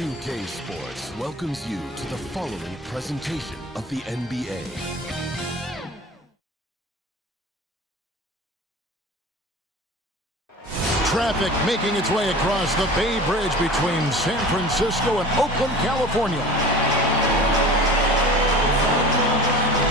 2K Sports welcomes you to the following presentation of the NBA. Traffic making its way across the Bay Bridge between San Francisco and Oakland, California.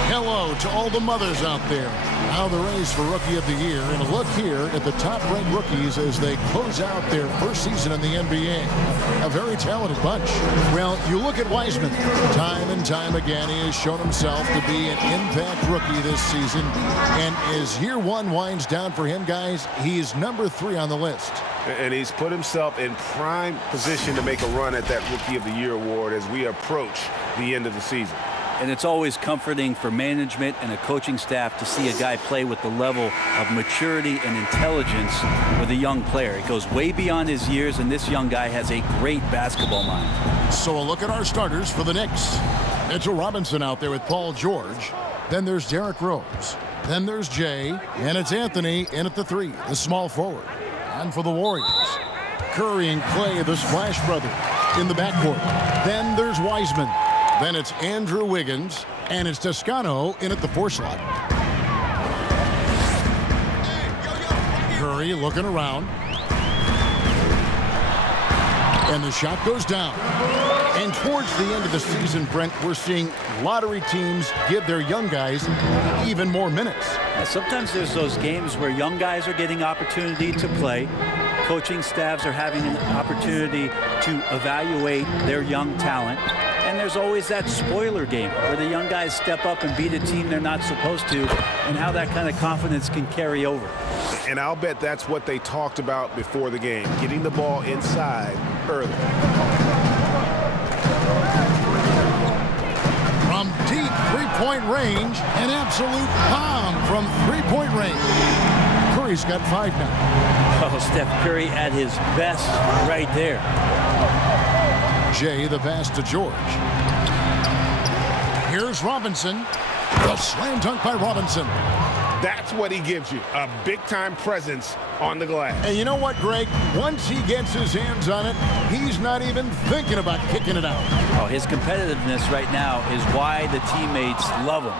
Hello to all the mothers out there. Now the race for Rookie of the Year, and a look here at the top-ranked rookies as they close out their first season in the NBA. A very talented bunch. Well, you look at Wiseman. Time and time again, he has shown himself to be an impact rookie this season. And as year one winds down for him, guys, he is number 3 on the list. And he's put himself in prime position to make a run at that Rookie of the Year award as we approach the end of the season. And it's always comforting for management and a coaching staff to see a guy play with the level of maturity and intelligence with a young player. It goes way beyond his years, and this young guy has a great basketball mind. So a look at our starters for the Knicks. Mitchell Robinson out there with Paul George. Then there's Derrick Rose. Then there's Jay. And it's Anthony in at the 3, the small forward. And for the Warriors, Curry and Clay, the Splash Brothers, in the backcourt. Then there's Wiseman. Then it's Andrew Wiggins, and it's Toscano in at the 4 slot. Curry looking around. And the shot goes down. And towards the end of the season, Brent, we're seeing lottery teams give their young guys even more minutes. Sometimes there's those games where young guys are getting opportunity to play. Coaching staffs are having an opportunity to evaluate their young talent. And there's always that spoiler game where the young guys step up and beat a team they're not supposed to, and how that kind of confidence can carry over. And I'll bet that's what they talked about before the game, getting the ball inside early. From deep three-point range, an absolute bomb from three-point range. Curry's got 5 now. Oh, Steph Curry at his best right there. Jay, the pass to George. Here's Robinson. The slam dunk by Robinson. That's what he gives you, a big-time presence on the glass. And you know what, Greg? Once he gets his hands on it, he's not even thinking about kicking it out. Oh, his competitiveness right now is why the teammates love him.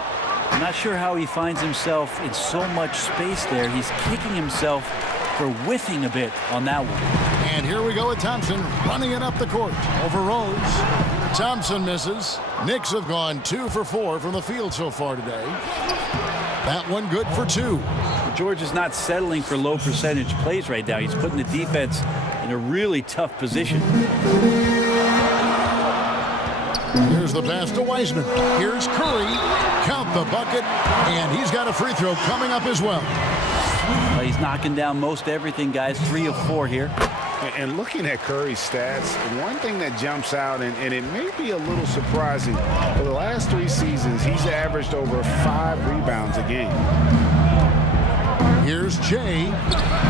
I'm not sure how he finds himself in so much space there. He's kicking himself for whiffing a bit on that one. And here we go with Thompson running it up the court over Rose. Thompson misses. Knicks have gone 2 for 4 from the field so far today. That one good for 2. George is not settling for low percentage plays right now. He's putting the defense in a really tough position. Here's the pass to Wiseman. Here's Curry. Count the bucket. And he's got a free throw coming up as well. He's knocking down most everything, guys. 3 of 4 here. And looking at Curry's stats, one thing that jumps out, and it may be a little surprising, for the last 3 seasons, he's averaged over 5 rebounds a game. Here's Jay.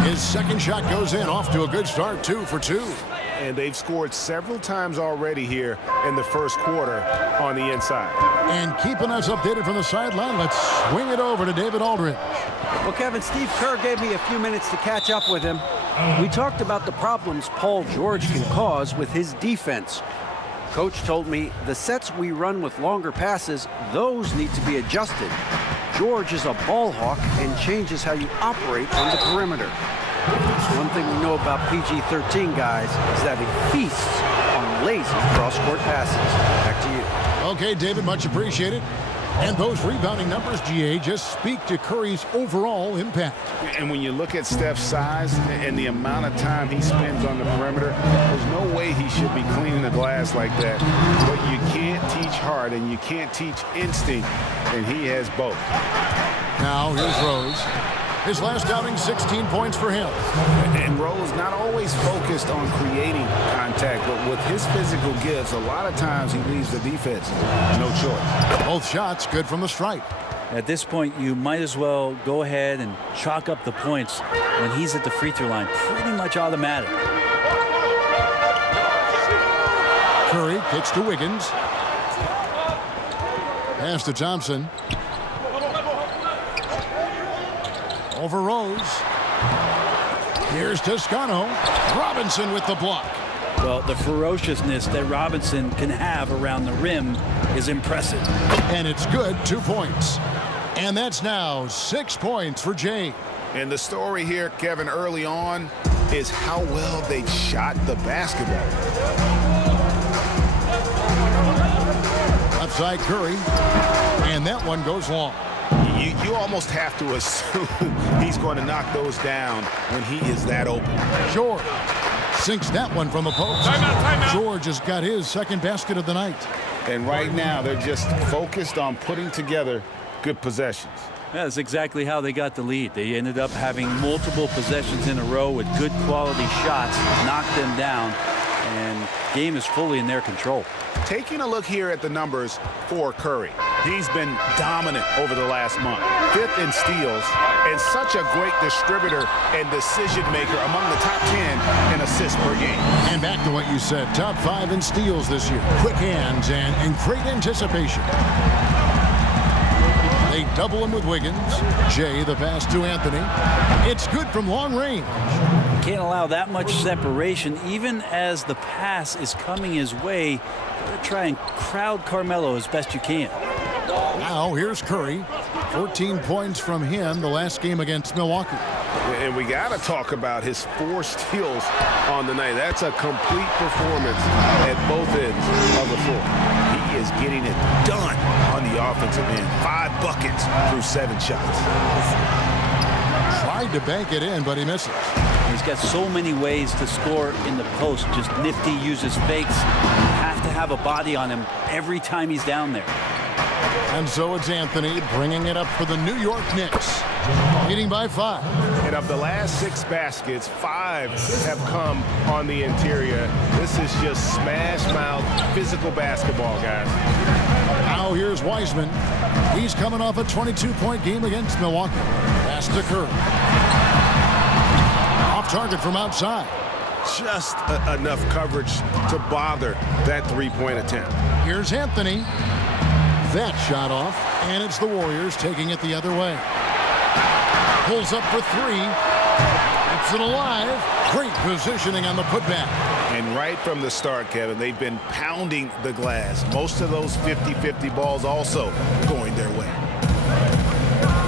His second shot goes in, off to a good start, 2 for 2. And they've scored several times already here in the first quarter on the inside. And keeping us updated from the sideline, let's swing it over to David Aldridge. Well, Kevin, Steve Kerr gave me a few minutes to catch up with him. We talked about the problems Paul George can cause with his defense. Coach told me the sets we run with longer passes, those need to be adjusted. George is a ball hawk and changes how you operate on the perimeter. One thing we know about PG-13 guys is that he feasts on lazy cross-court passes. Back to you. Okay, David, much appreciated. And those rebounding numbers, GA, just speak to Curry's overall impact. And when you look at Steph's size and the amount of time he spends on the perimeter, there's no way he should be cleaning the glass like that. But you can't teach heart and you can't teach instinct, and he has both. Now, here's Rose. His last outing, 16 points for him. And Rose not always focused on creating contact, but with his physical gifts, a lot of times he leaves the defense no choice. Both shots good from the stripe. At this point, you might as well go ahead and chalk up the points when he's at the free throw line. Pretty much automatic. Curry kicks to Wiggins. Pass to Thompson. Over Rose. Here's Toscano. Robinson with the block. Well, the ferociousness that Robinson can have around the rim is impressive. And it's good, 2 points. And that's now 6 points for Jay. And the story here, Kevin, early on is how well they shot the basketball. Outside Curry. And that one goes long. You almost have to assume he's going to knock those down when he is that open. George sinks that one from the post. Timeout. George has got his second basket of the night. And right now, they're just focused on putting together good possessions. That's exactly how they got the lead. They ended up having multiple possessions in a row with good quality shots, knocked them down, and game is fully in their control. Taking a look here at the numbers for Curry. He's been dominant over the last month. 5th in steals and such a great distributor and decision maker among the top 10 in assists per game. And back to what you said, top 5 in steals this year. Quick hands and great anticipation. They double him with Wiggins. Jay, the pass to Anthony. It's good from long range. Can't allow that much separation. Even as the pass is coming his way, try and crowd Carmelo as best you can. Now here's Curry. 14 points from him the last game against Milwaukee. And we got to talk about his 4 steals on the night. That's a complete performance at both ends of the floor. He is getting it done on the offensive end. 5 buckets through 7 shots. Tried to bank it in, but he misses. He's got so many ways to score in the post. Just nifty, uses fakes. Have to have a body on him every time he's down there. And so it's Anthony bringing it up for the New York Knicks. Leading by 5. And of the last 6 baskets, 5 have come on the interior. This is just smash mouth physical basketball, guys. Now here's Wiseman. He's coming off a 22-point game against Milwaukee. Pass to Curry. Off target from outside. Just enough coverage to bother that 3-point attempt. Here's Anthony. That shot off, and it's the Warriors taking it the other way. Pulls up for 3. Keeps it alive. Great positioning on the putback. And right from the start, Kevin, they've been pounding the glass. Most of those 50-50 balls also going their way.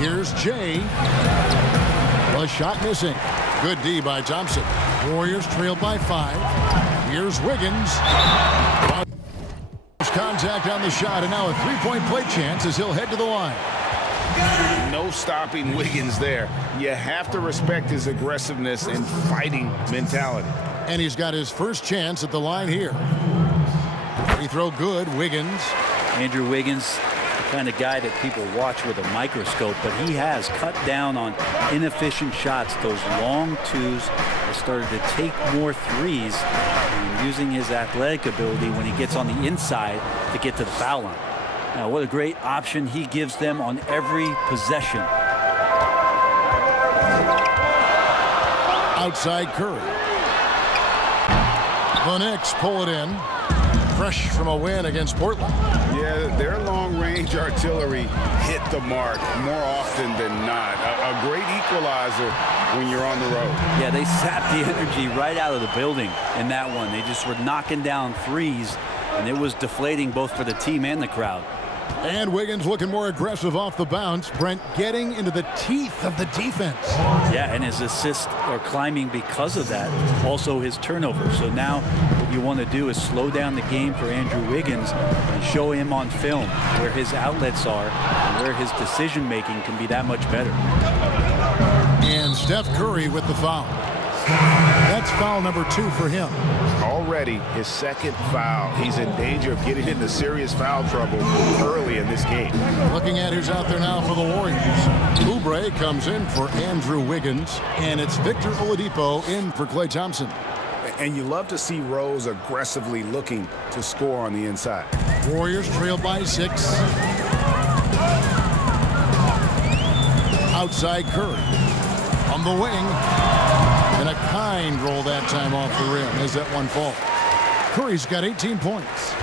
Here's Jay. A shot missing. Good D by Thompson. Warriors trailed by 5. Here's Wiggins. Contact on the shot, and now a 3-point play chance as he'll head to the line. No stopping Wiggins there. You have to respect his aggressiveness and fighting mentality. And he's got his first chance at the line here. Free throw good, Wiggins. Andrew Wiggins, the kind of guy that people watch with a microscope, but he has cut down on inefficient shots. Those long twos have started to take more threes, and using his athletic ability when he gets on the inside to get to the foul line. Now, what a great option he gives them on every possession. Outside Curry. The Knicks pull it in. Fresh from a win against Portland. Yeah, their long-range artillery hit the mark more often than not. A great equalizer when you're on the road. Yeah, they sapped the energy right out of the building in that one. They just were knocking down threes, and it was deflating both for the team and the crowd. And Wiggins looking more aggressive off the bounce. Brent getting into the teeth of the defense. Yeah, and his assists are climbing because of that. Also his turnovers. So now what you want to do is slow down the game for Andrew Wiggins and show him on film where his outlets are and where his decision making can be that much better. And Steph Curry with the foul. That's foul number 2 for him. Already his second foul. He's in danger of getting into serious foul trouble early in this game. Looking at who's out there now for the Warriors. Oubre comes in for Andrew Wiggins, and it's Victor Oladipo in for Klay Thompson. And you love to see Rose aggressively looking to score on the inside. Warriors trail by 6. Outside Curry. On the wing. And a kind roll that time off the rim as that one falls. Curry's got 18 points.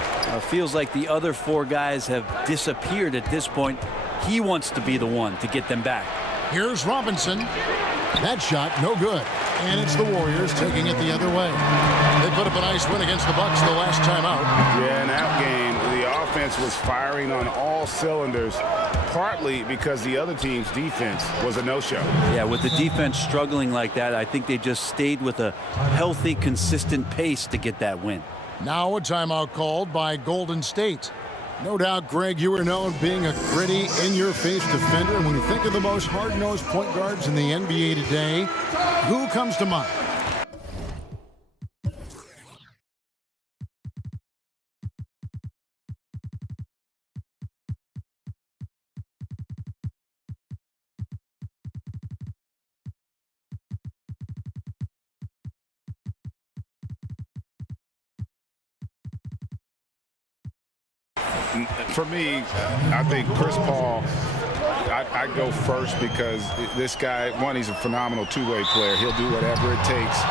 Feels like the other 4 guys have disappeared at this point. He wants to be the one to get them back. Here's Robinson. That shot, no good. And it's the Warriors taking it the other way. They put up a nice win against the Bucks the last time out. Yeah, in that game, the offense was firing on all cylinders, partly because the other team's defense was a no-show. Yeah, with the defense struggling like that, I think they just stayed with a healthy, consistent pace to get that win. Now a timeout called by Golden State. No doubt, Greg, you are known being a gritty, in-your-face defender. And when you think of the most hard-nosed point guards in the NBA today, who comes to mind? For me, I think Chris Paul, I'd go first because this guy, one, he's a phenomenal two-way player. He'll do whatever it takes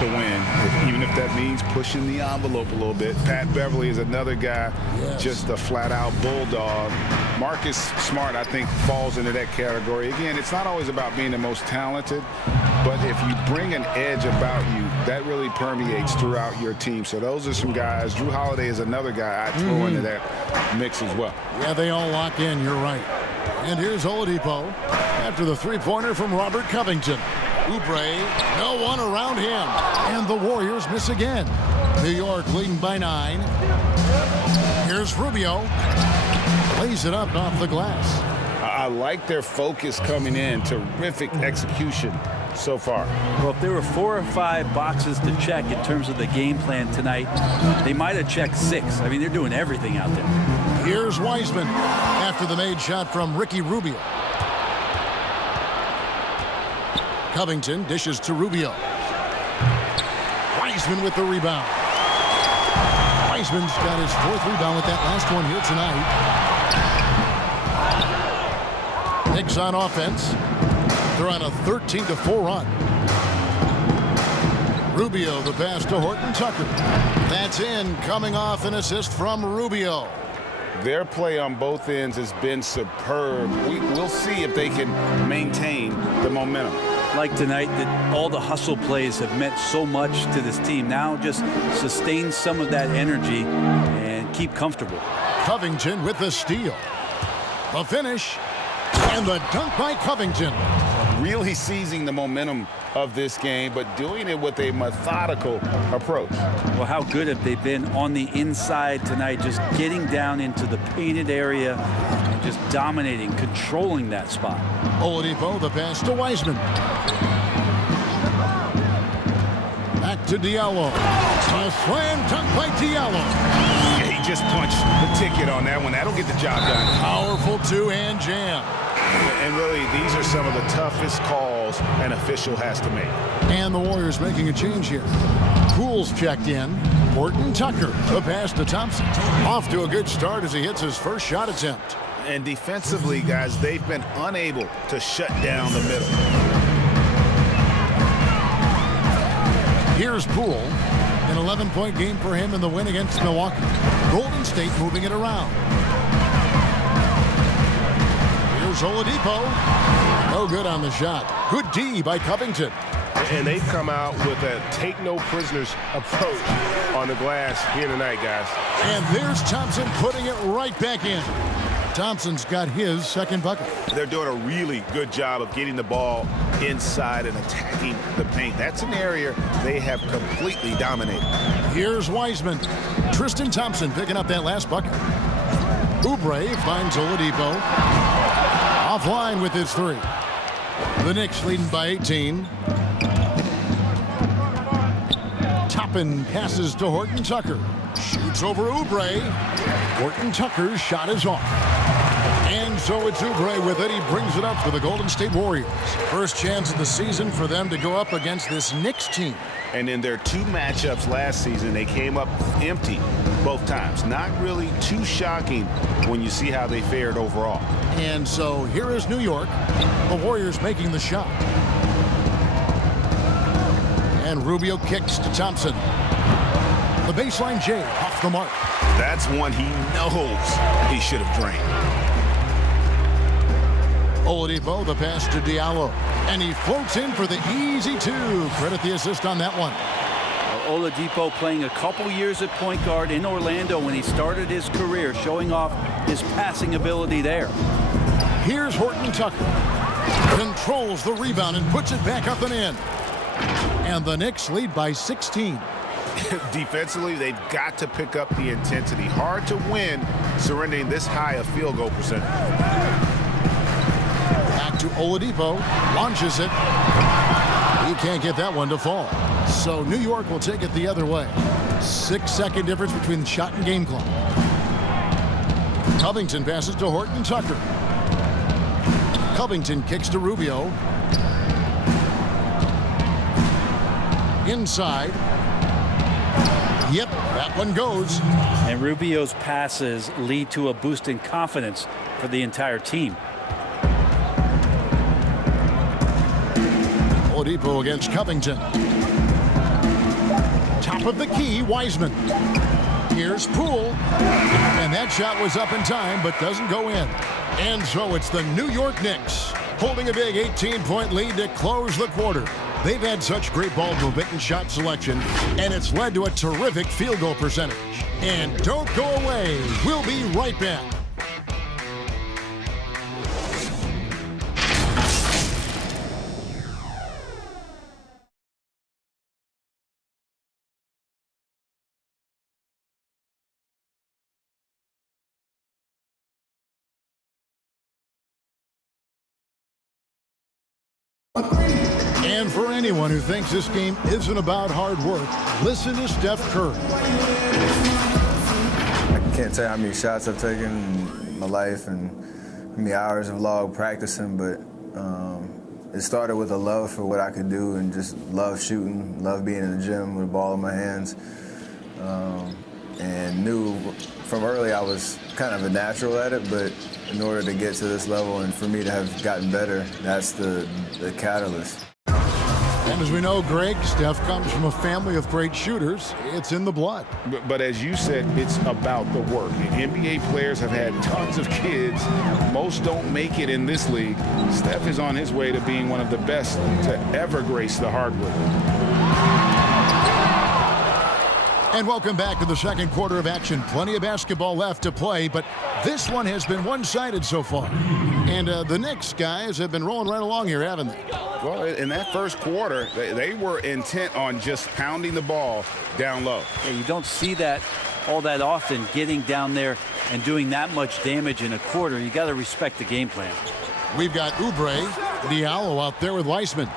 to win, even if that means pushing the envelope a little bit. Pat Beverly is another guy, just a flat-out bulldog. Marcus Smart, I think, falls into that category. Again, it's not always about being the most talented, but if you bring an edge about you, that really permeates throughout your team. So those are some guys. Drew Holiday is another guy I'd throw into that mix as well. Yeah, they all lock in. You're right. And here's Oladipo after the three-pointer from Robert Covington. Oubre, no one around him. And the Warriors miss again. New York leading by 9. Here's Rubio. Plays it up and off the glass. I like their focus coming in. Terrific execution so far. Well, if there were 4 or 5 boxes to check in terms of the game plan tonight, they might have checked 6. I mean, they're doing everything out there. Here's Wiseman after the made shot from Ricky Rubio. Covington dishes to Rubio. Wiseman with the rebound. Wiseman's got his 4th rebound with that last one here tonight. Knicks on offense. They're on a 13-4 run. Rubio, the pass to Horton Tucker. That's in, coming off an assist from Rubio. Their play on both ends has been superb. We'll see if they can maintain the momentum. Like tonight, that all the hustle plays have meant so much to this team. Now just sustain some of that energy and keep comfortable. Covington with the steal. The finish. And the dunk by Covington. Really seizing the momentum of this game, but doing it with a methodical approach. Well, how good have they been on the inside tonight, just getting down into the painted area and just dominating, controlling that spot. Oladipo, the pass to Wiseman. Back to Diallo. A slam dunk by Diallo. Yeah, he just punched the ticket on that one. That'll get the job done. Powerful two-hand jam. And really, these are some of the toughest calls an official has to make. And the Warriors making a change here. Poole's checked in. Horton Tucker, the pass to Thompson. Off to a good start as he hits his first shot attempt. And defensively, guys, they've been unable to shut down the middle. Here's Poole. An 11-point game for him in the win against Milwaukee. Golden State moving it around. Here's Oladipo. No good on the shot. Good D by Covington. And they've come out with a take-no-prisoners approach on the glass here tonight, guys. And there's Thompson putting it right back in. Thompson's got his second bucket. They're doing a really good job of getting the ball inside and attacking the paint. That's an area they have completely dominated. Here's Wiseman. Tristan Thompson picking up that last bucket. Oubre finds Oladipo. Offline with his 3. The Knicks leading by 18. Toppin passes to Horton Tucker. Shoots over Oubre. Horton Tucker's shot is off. And so it's Oubre with it. He brings it up for the Golden State Warriors. First chance of the season for them to go up against this Knicks team. And in their 2 matchups last season, they came up empty both times. Not really too shocking when you see how they fared overall. And so here is New York. The Warriors making the shot. And Rubio kicks to Thompson. The baseline J off the mark. That's one he knows he should have drained. Oladipo, the pass to Diallo. And he floats in for the easy 2. Credit the assist on that one. Oladipo, playing a couple years at point guard in Orlando when he started his career, showing off his passing ability there. Here's Horton Tucker. Controls the rebound and puts it back up and in. And the Knicks lead by 16. Defensively, they've got to pick up the intensity. Hard to win surrendering this high a field goal percentage. Back to Oladipo. Launches it. He can't get that one to fall. So New York will take it the other way. 6-second difference between the shot and game clock. Covington passes to Horton Tucker. Covington kicks to Rubio. Inside. Yep, that one goes. And Rubio's passes lead to a boost in confidence for the entire team. Oladipo against Covington. Top of the key, Wiseman. Here's Poole. And that shot was up in time, but doesn't go in. And so it's the New York Knicks holding a big 18-point lead to close the quarter. They've had such great ball movement and shot selection, and it's led to a terrific field goal percentage. And don't go away. We'll be right back. And for anyone who thinks this game isn't about hard work, listen to Steph Curry. I can't tell you how many shots I've taken in my life and how many hours of log practicing, but it started with a love for what I could do and just love shooting, love being in the gym with a ball in my hands, and knew from early I was kind of a natural at it, but in order to get to this level and for me to have gotten better, that's the catalyst. And as we know, Greg, Steph comes from a family of great shooters. It's in the blood. But as you said, it's about the work. NBA players have had tons of kids. Most don't make it in this league. Steph is on his way to being one of the best to ever grace the hardwood. And welcome back to the second quarter of action. Plenty of basketball left to play, but this one has been one-sided so far. And the Knicks guys have been rolling right along here, haven't they? Well, in that first quarter, they were intent on just pounding the ball down low. Yeah, you don't see that all that often, getting down there and doing that much damage in a quarter. You got to respect the game plan. We've got Oubre, Diallo out there with Weissman.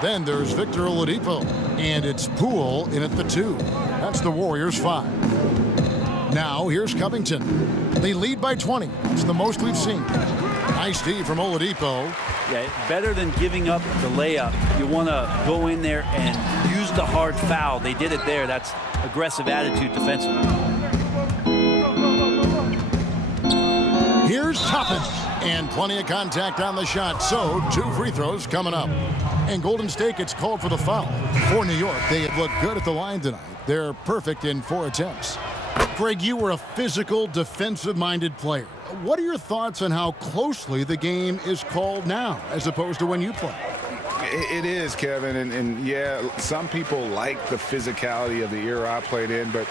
Then there's Victor Oladipo, and it's Poole in at the 2. That's the Warriors' 5. Now here's Covington. They lead by 20. It's the most we've seen. Nice D from Oladipo. Yeah, better than giving up the layup. You want to go in there and use the hard foul. They did it there. That's aggressive attitude defensively. Here's Toppin. And plenty of contact on the shot. So 2 free throws coming up. And Golden State gets called for the foul. For New York, they have looked good at the line tonight. They're perfect in 4 attempts. Greg, you were a physical, defensive-minded player. What are your thoughts on how closely the game is called now as opposed to when you played? It is, Kevin, and yeah, some people like the physicality of the era I played in, but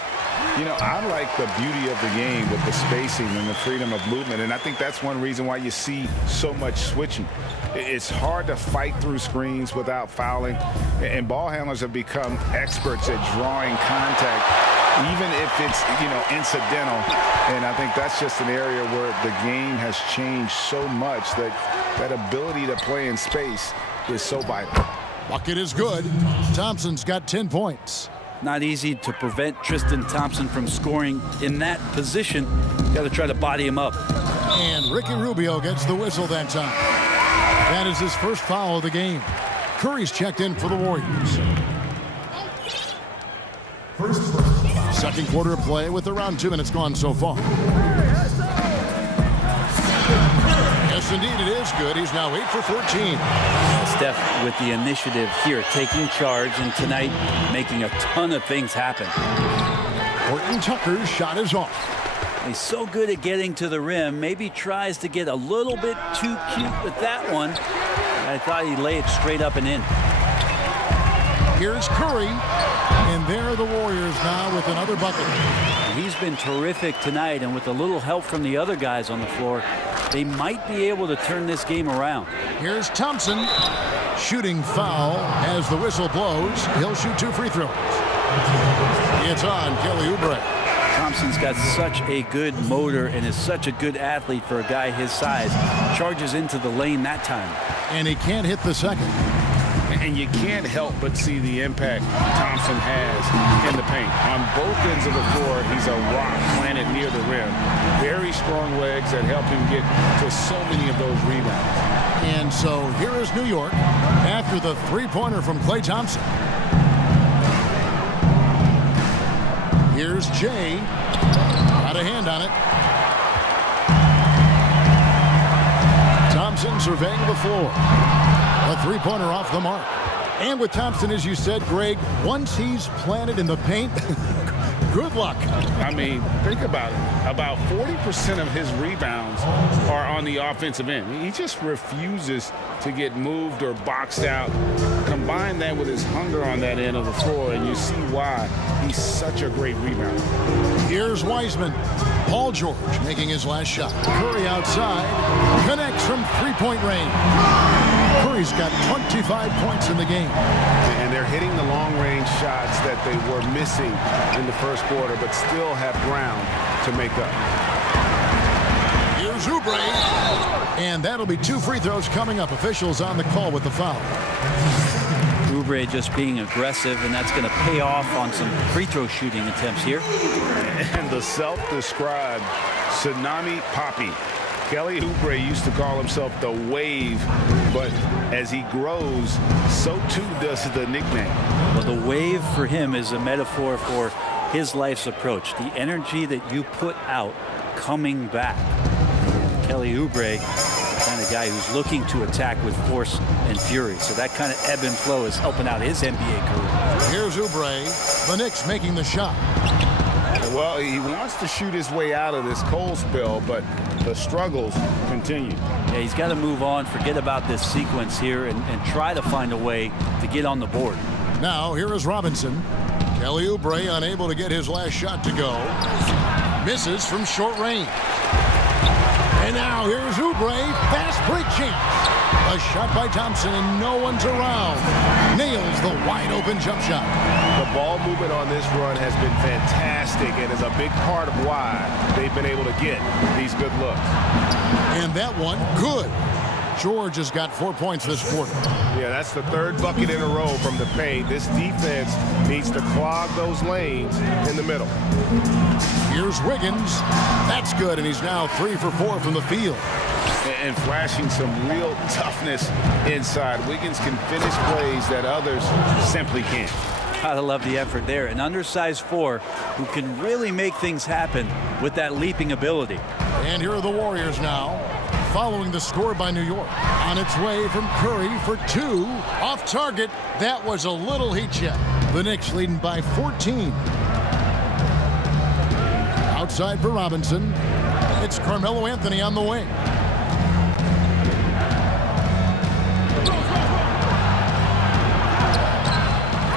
you know, I like the beauty of the game with the spacing and the freedom of movement, and I think that's one reason why you see so much switching. It's hard to fight through screens without fouling, and ball handlers have become experts at drawing contact, even if it's, you know, incidental, and I think that's just an area where the game has changed so much that that ability to play in space is so vital. Bucket is good. Thompson's got 10 points. Not easy to prevent Tristan Thompson from scoring in that position. Got to try to body him up. And Ricky Rubio gets the whistle that time. That is his first foul of the game. Curry's checked in for the Warriors. Second quarter of play with around 2 minutes gone so far. Yes, indeed, it is good. He's now 8 for 14. Steph with the initiative here, taking charge, and tonight making a ton of things happen. Horton Tucker's shot is off. He's so good at getting to the rim. Maybe tries to get a little bit too cute with that one. I thought he'd lay it straight up and in. Here's Curry. And there are the Warriors now with another bucket. He's been terrific tonight, and with a little help from the other guys on the floor, they might be able to turn this game around. Here's Thompson. Shooting foul as the whistle blows. He'll shoot 2 free throws. It's on Kelly Oubre. Thompson's got such a good motor and is such a good athlete for a guy his size. Charges into the lane that time. And he can't hit the second. And you can't help but see the impact Thompson has in the paint. On both ends of the floor, he's a rock planted near the rim. Very strong legs that help him get to so many of those rebounds. And so here is New York after the three-pointer from Klay Thompson. Here's Jay. Got a hand on it. Thompson surveying the floor. A three-pointer off the mark. And with Thompson, as you said, Greg, once he's planted in the paint, good luck. I mean, think about it. About 40% of his rebounds are on the offensive end. He just refuses to get moved or boxed out. Combine that with his hunger on that end of the floor, and you see why he's such a great rebounder. Here's Wiseman. Paul George making his last shot. Curry outside. Connects from three-point range. Curry's got 25 points in the game. And they're hitting the long-range shots that they were missing in the first quarter, but still have ground to make up. Here's Oubre. And that'll be 2 free throws coming up. Officials on the call with the foul. Oubre just being aggressive, and that's going to pay off on some free throw shooting attempts here. And the self-described Tsunami Poppy. Kelly Oubre used to call himself the Wave, but as he grows, so too does the nickname. Well, the wave for him is a metaphor for his life's approach. The energy that you put out coming back. Kelly Oubre is the kind of guy who's looking to attack with force and fury. So that kind of ebb and flow is helping out his NBA career. Here's Oubre. The Knicks making the shot. Well, he wants to shoot his way out of this cold spell, but the struggles continue. Yeah, he's got to move on, forget about this sequence here, and try to find a way to get on the board. Now, here is Robinson. Kelly Oubre unable to get his last shot to go. Misses from short range. And now here's Oubre. Fast break chance. A shot by Thompson, and no one's around. Nails the wide-open jump shot. The ball movement on this run has been fantastic and is a big part of why they've been able to get these good looks. And that one, good. George has got 4 points this quarter. Yeah, that's the third bucket in a row from the paint. This defense needs to clog those lanes in the middle. Here's Wiggins. That's good, and he's now 3 for 4 from the field. And flashing some real toughness inside. Wiggins can finish plays that others simply can't. Gotta love the effort there. An undersized 4 who can really make things happen with that leaping ability. And here are the Warriors now, following the score by New York. On its way from Curry for 2. Off target. That was a little heat check. The Knicks leading by 14. Outside for Robinson. It's Carmelo Anthony on the wing.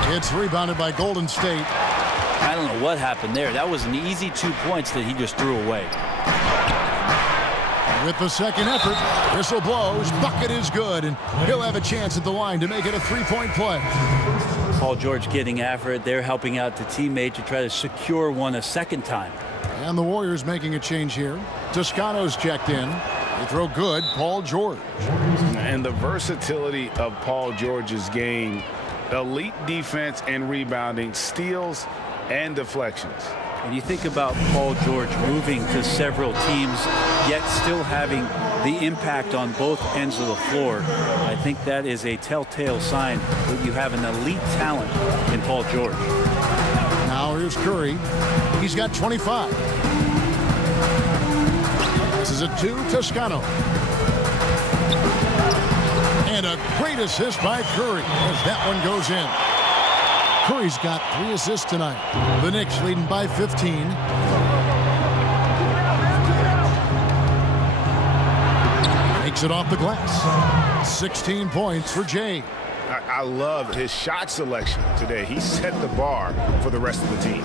It's rebounded by Golden State. I don't know what happened there. That was an easy 2 points that he just threw away. With the second effort, whistle blows, bucket is good, and he'll have a chance at the line to make it a three-point play. Paul George getting after it. They're helping out the teammate to try to secure one a second time. And the Warriors making a change here. Toscano's checked in. They throw good, Paul George. And the versatility of Paul George's game, elite defense and rebounding, steals and deflections. And you think about Paul George moving to several teams, yet still having the impact on both ends of the floor. I think that is a telltale sign that you have an elite talent in Paul George. Now here's Curry. He's got 25. This is a 2, Toscano. And a great assist by Curry as that one goes in. Curry's got 3 assists tonight. The Knicks leading by 15. Makes it off the glass. 16 points for Jay. I love his shot selection today. He set the bar for the rest of the team.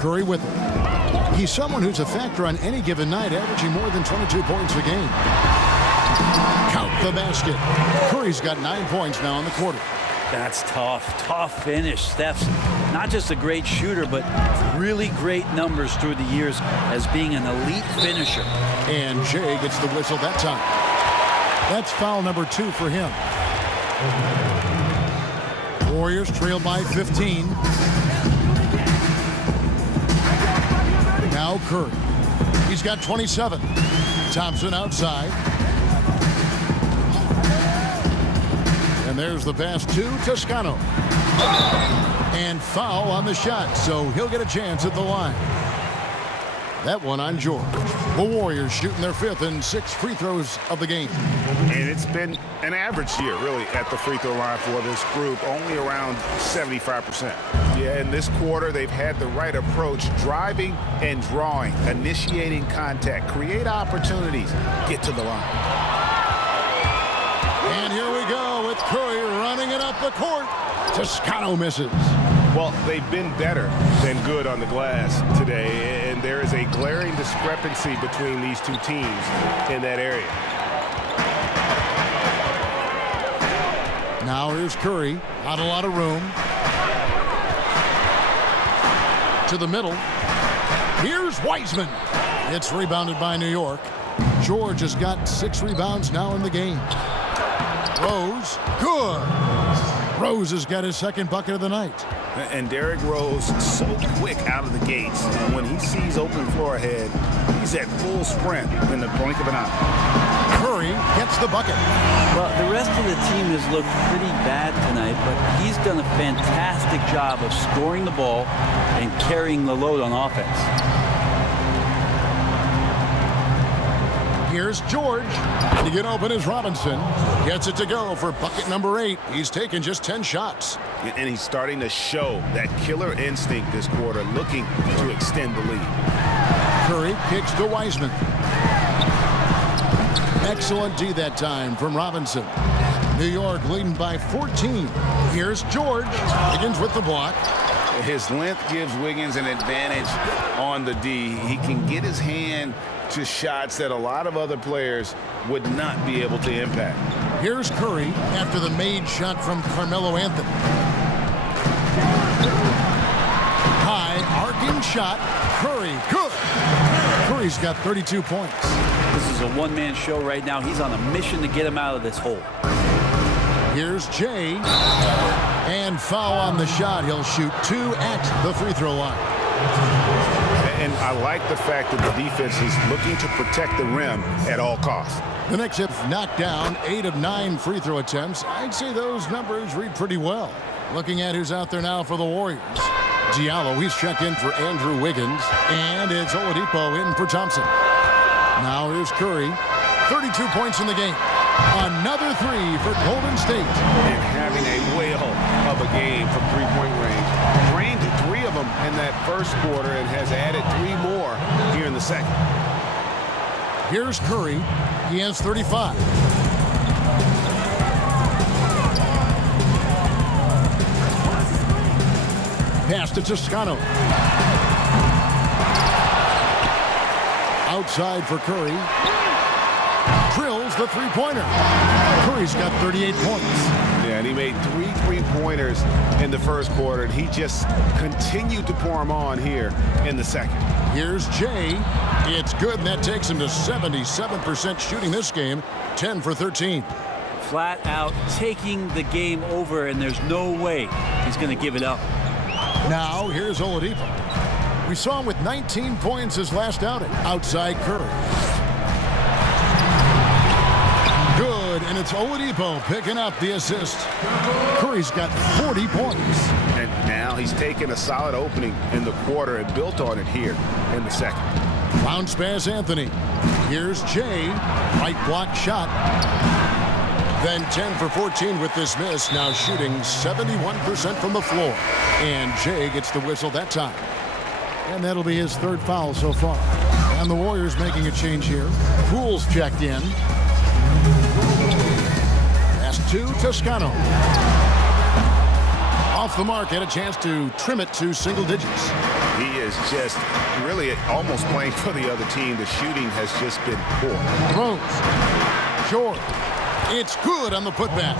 Curry with it. He's someone who's a factor on any given night, averaging more than 22 points a game. Count the basket. Curry's got 9 points now in the quarter. That's tough finish. Steph's not just a great shooter, but really great numbers through the years as being an elite finisher. And Jay gets the whistle that time. That's foul number 2 for him. Warriors trail by 15. Now Curry. He's got 27. Thompson outside. And there's the pass to Toscano. And foul on the shot, so he'll get a chance at the line. That one on George. The Warriors shooting their 5th and 6th free throws of the game. And it's been an average year, really, at the free throw line for this group, only around 75%. Yeah, in this quarter, they've had the right approach, driving and drawing, initiating contact, create opportunities, get to the line. And here we go with Curry running it up the court. Toscano misses. Well, they've been better than good on the glass today, and there is a glaring discrepancy between these two teams in that area. Now here's Curry. Not a lot of room. To the middle. Here's Wiseman. It's rebounded by New York. George has got 6 rebounds now in the game. Rose, good. Rose has got his 2nd bucket of the night. And Derrick Rose so quick out of the gates. And when he sees open floor ahead, he's at full sprint in the blink of an eye. Curry gets the bucket. Well, the rest of the team has looked pretty bad tonight, but he's done a fantastic job of scoring the ball and carrying the load on offense. Here's George. To get open is Robinson. Gets it to go for bucket number 8. He's taken just 10 shots. And he's starting to show that killer instinct this quarter, looking to extend the lead. Curry kicks to Wiseman. Excellent D that time from Robinson. New York leading by 14. Here's George. Wiggins with the block. His length gives Wiggins an advantage on the D. He can get his hand to shots that a lot of other players would not be able to impact. Here's Curry after the made shot from Carmelo Anthony. High arcing shot. Curry, good. Curry's got 32 points. This is a one-man show right now. He's on a mission to get him out of this hole. Here's Jay. And foul on the shot. He'll shoot 2 at the free throw line. And I like the fact that the defense is looking to protect the rim at all costs. The Knicks have knocked down 8 of 9 free throw attempts. I'd say those numbers read pretty well. Looking at who's out there now for the Warriors. Diallo, he's checked in for Andrew Wiggins. And it's Oladipo in for Thompson. Now here's Curry. 32 points in the game. Another 3 for Golden State. And having a whale of a game from three-point range. Drained 3 of them in that first quarter and has added 3 more here in the second. Here's Curry. He has 35. Pass to Toscano. Outside for Curry. Drills the three-pointer. Curry's got 38 points. Yeah, and he made 3 three-pointers in the first quarter, and he just continued to pour them on here in the second. Here's Jay. It's good, and that takes him to 77% shooting this game, 10 for 13. Flat out taking the game over, and there's no way he's going to give it up. Now, here's Oladipo. We saw him with 19 points his last outing. Outside Curry. Good, and it's Oladipo picking up the assist. Curry's got 40 points. And now he's taken a solid opening in the quarter and built on it here in the second. Bounce pass Anthony. Here's Jay. Right block shot. Then 10 for 14 with this miss. Now shooting 71% from the floor. And Jay gets the whistle that time. And that'll be his 3rd foul so far. And the Warriors making a change here. Poole's checked in. to Toscano. Off the mark, had a chance to trim it to single digits. He is just really almost playing for the other team. The shooting has just been poor. Rose. George. It's good on the putback.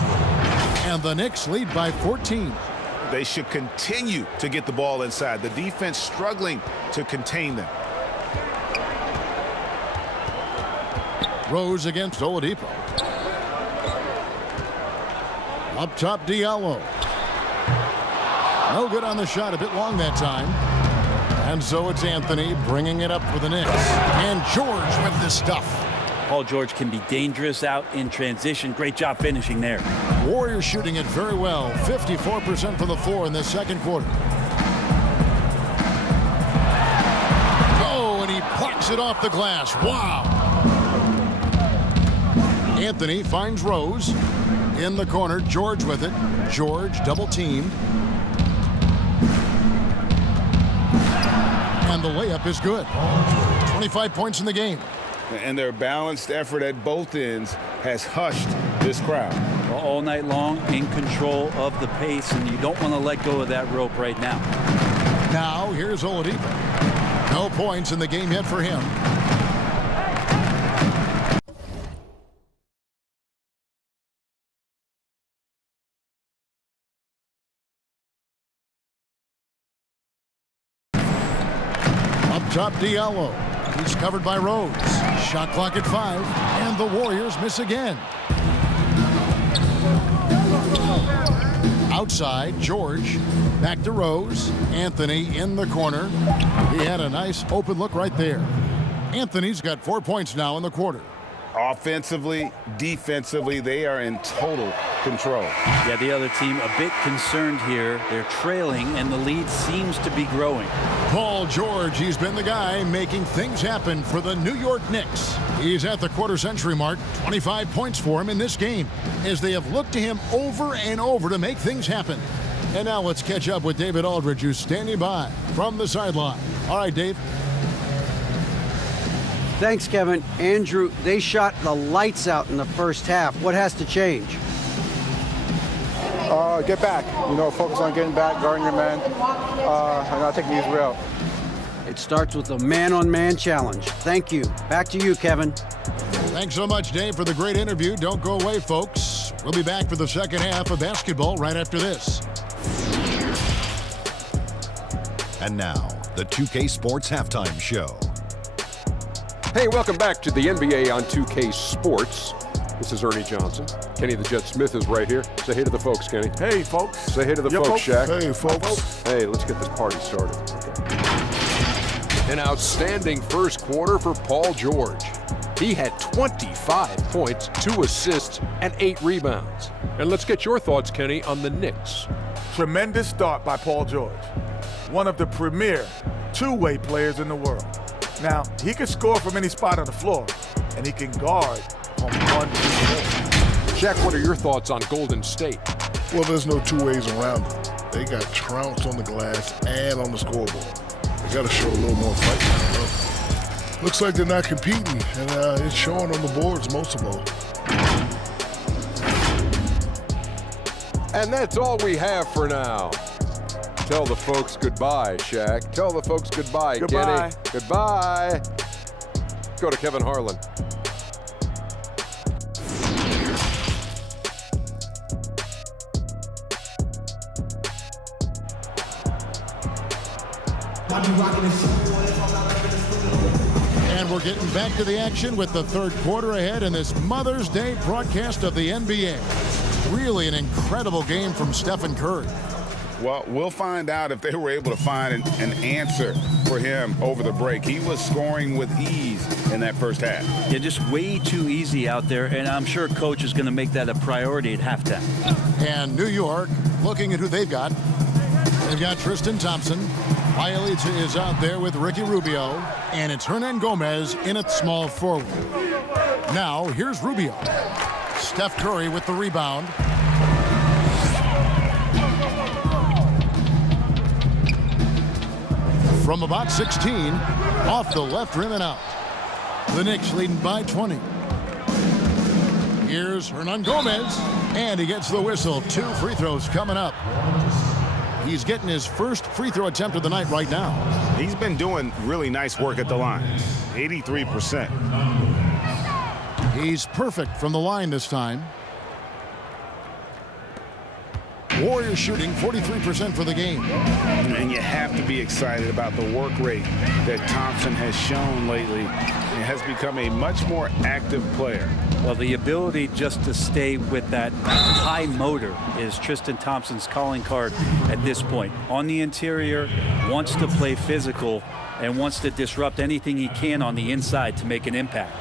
And the Knicks lead by 14. They should continue to get the ball inside. The defense struggling to contain them. Rose against Oladipo. Up top, Diallo. No good on the shot, a bit long that time. And so it's Anthony bringing it up for the Knicks. And George with this stuff. Paul George can be dangerous out in transition. Great job finishing there. Warriors shooting it very well. 54% from the floor in this second quarter. Oh, and he plucks it off the glass. Wow. Anthony finds Rose. In the corner, George with it. George double teamed. And the layup is good. 25 points in the game. And their balanced effort at both ends has hushed this crowd. Well, all night long, in control of the pace, and you don't want to let go of that rope right now. Now, here's Oladipo. No points in the game yet for him. Top Diallo. He's covered by Rose. Shot clock at 5. And the Warriors miss again. Outside, George. Back to Rose. Anthony in the corner. He had a nice open look right there. Anthony's got 4 points now in the quarter. Offensively, defensively, they are in total control. Yeah, the other team a bit concerned here. They're trailing, and the lead seems to be growing. Paul George, he's been the guy making things happen for the New York Knicks. He's at the quarter-century mark. 25 points for him in this game, as they have looked to him over and over to make things happen. And now let's catch up with David Aldridge, who's standing by from the sideline. All right, Dave. Thanks, Kevin. Andrew, they shot the lights out in the first half. What has to change? Get back. Focus on getting back, guarding your man, and not taking the easy way out. It starts with a man-on-man challenge. Thank you. Back to you, Kevin. Thanks so much, Dave, for the great interview. Don't go away, folks. We'll be back for the second half of basketball right after this. And now, the 2K Sports Halftime Show. Hey, welcome back to the NBA on 2K Sports. This is Ernie Johnson. Kenny the Jet Smith is right here. Say hey to the folks, Kenny. Hey, folks. Say hey to the folks, Shaq. Hey, folks. Hey, let's get this party started. Okay. An outstanding first quarter for Paul George. He had 25 points, 2 assists, and 8 rebounds. And let's get your thoughts, Kenny, on the Knicks. Tremendous start by Paul George. One of the premier two-way players in the world. Now, he can score from any spot on the floor, and he can guard from 1 to 4. Shaq, what are your thoughts on Golden State? Well, there's no two ways around it. They got trounced on the glass and on the scoreboard. They got to show a little more fight. Looks like they're not competing, and it's showing on the boards most of all. And that's all we have for now. Tell the folks goodbye, Shaq. Tell the folks goodbye, Goodbye. Kenny. Goodbye. Go to Kevin Harlan. And we're getting back to the action with the third quarter ahead in this Mother's Day broadcast of the NBA. Really an incredible game from Stephen Curry. Well, we'll find out if they were able to find an answer for him over the break. He was scoring with ease in that first half. Yeah, just way too easy out there, and I'm sure Coach is going to make that a priority at halftime. And New York, looking at who they've got. They've got Tristan Thompson. Wiley is out there with Ricky Rubio. And it's Hernan Gomez in at small forward. Now, here's Rubio. Steph Curry with the rebound. From about 16, off the left rim and out. The Knicks leading by 20. Here's Hernan Gomez, and he gets the whistle. 2 free throws coming up. He's getting his first free throw attempt of the night right now. He's been doing really nice work at the line. 83%. He's perfect from the line this time. Warriors shooting 43% for the game. And you have to be excited about the work rate that Thompson has shown lately. He has become a much more active player. Well, the ability just to stay with that high motor is Tristan Thompson's calling card at this point. On the interior, wants to play physical and wants to disrupt anything he can on the inside to make an impact.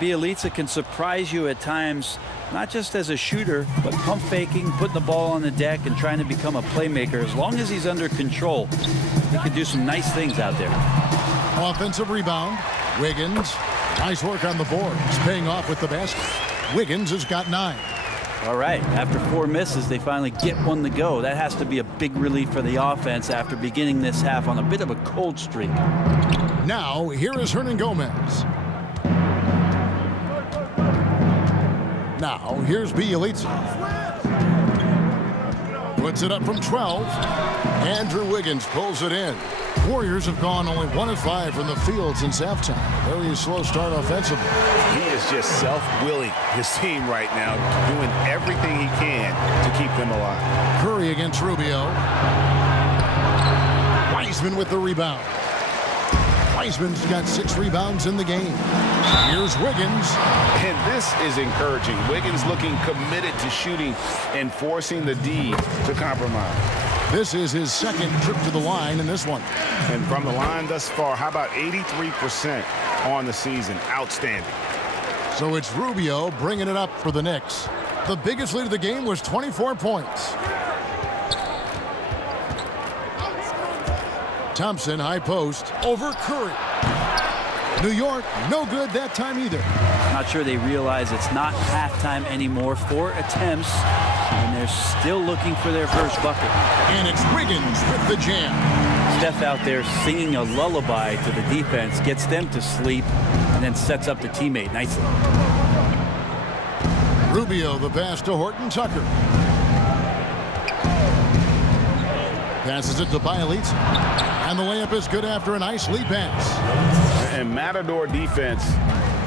Bjelica can surprise you at times, not just as a shooter, but pump faking, putting the ball on the deck, and trying to become a playmaker. As long as he's under control, he can do some nice things out there. Offensive rebound. Wiggins. Nice work on the boards, paying off with the basket. Wiggins has got 9. All right, after 4 misses, they finally get one to go. That has to be a big relief for the offense after beginning this half on a bit of a cold streak. Now, here is Hernan Gomez. Now, here's Bjelica. Puts it up from 12. Andrew Wiggins pulls it in. Warriors have gone only 1 of 5 from the field since halftime. Very slow start offensively. He is just self-willing his team right now, doing everything he can to keep them alive. Curry against Rubio. Wiseman with the rebound. Wiseman's got 6 rebounds in the game. Here's Wiggins. And this is encouraging. Wiggins looking committed to shooting and forcing the D to compromise. This is his second trip to the line in this one. And from the line thus far, how about 83% on the season? Outstanding. So it's Rubio bringing it up for the Knicks. The biggest lead of the game was 24 points. Thompson, high post, over Curry. New York, no good that time either. Not sure they realize it's not halftime anymore. 4 attempts, and they're still looking for their first bucket. And it's Wiggins with the jam. Steph out there singing a lullaby to the defense, gets them to sleep, and then sets up the teammate nicely. Rubio, the pass to Horton Tucker. Passes it to Bjelica. And the layup is good after a nice lead pass. And Matador defense,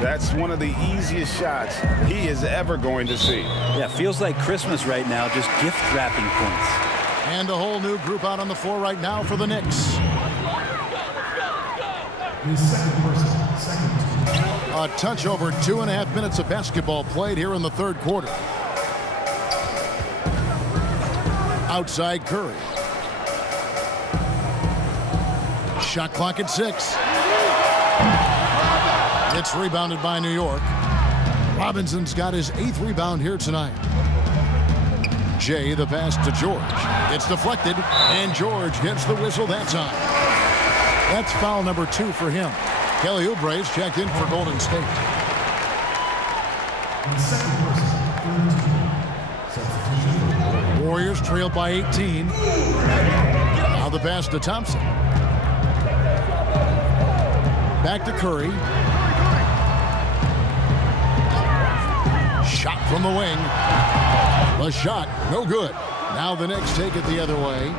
that's one of the easiest shots he is ever going to see. Yeah, feels like Christmas right now, just gift wrapping points. And a whole new group out on the floor right now for the Knicks. A touch over 2.5 minutes of basketball played here in the third quarter. Outside Curry. Shot clock at 6. It's rebounded by New York. Robinson's got his 8th rebound here tonight. Jay, the pass to George. It's deflected, and George gets the whistle that time. That's foul number 2 for him. Kelly Oubre's checked in for Golden State. Warriors trail by 18. Now the pass to Thompson. Back to Curry. Shot from the wing. The shot, no good. Now the Knicks take it the other way.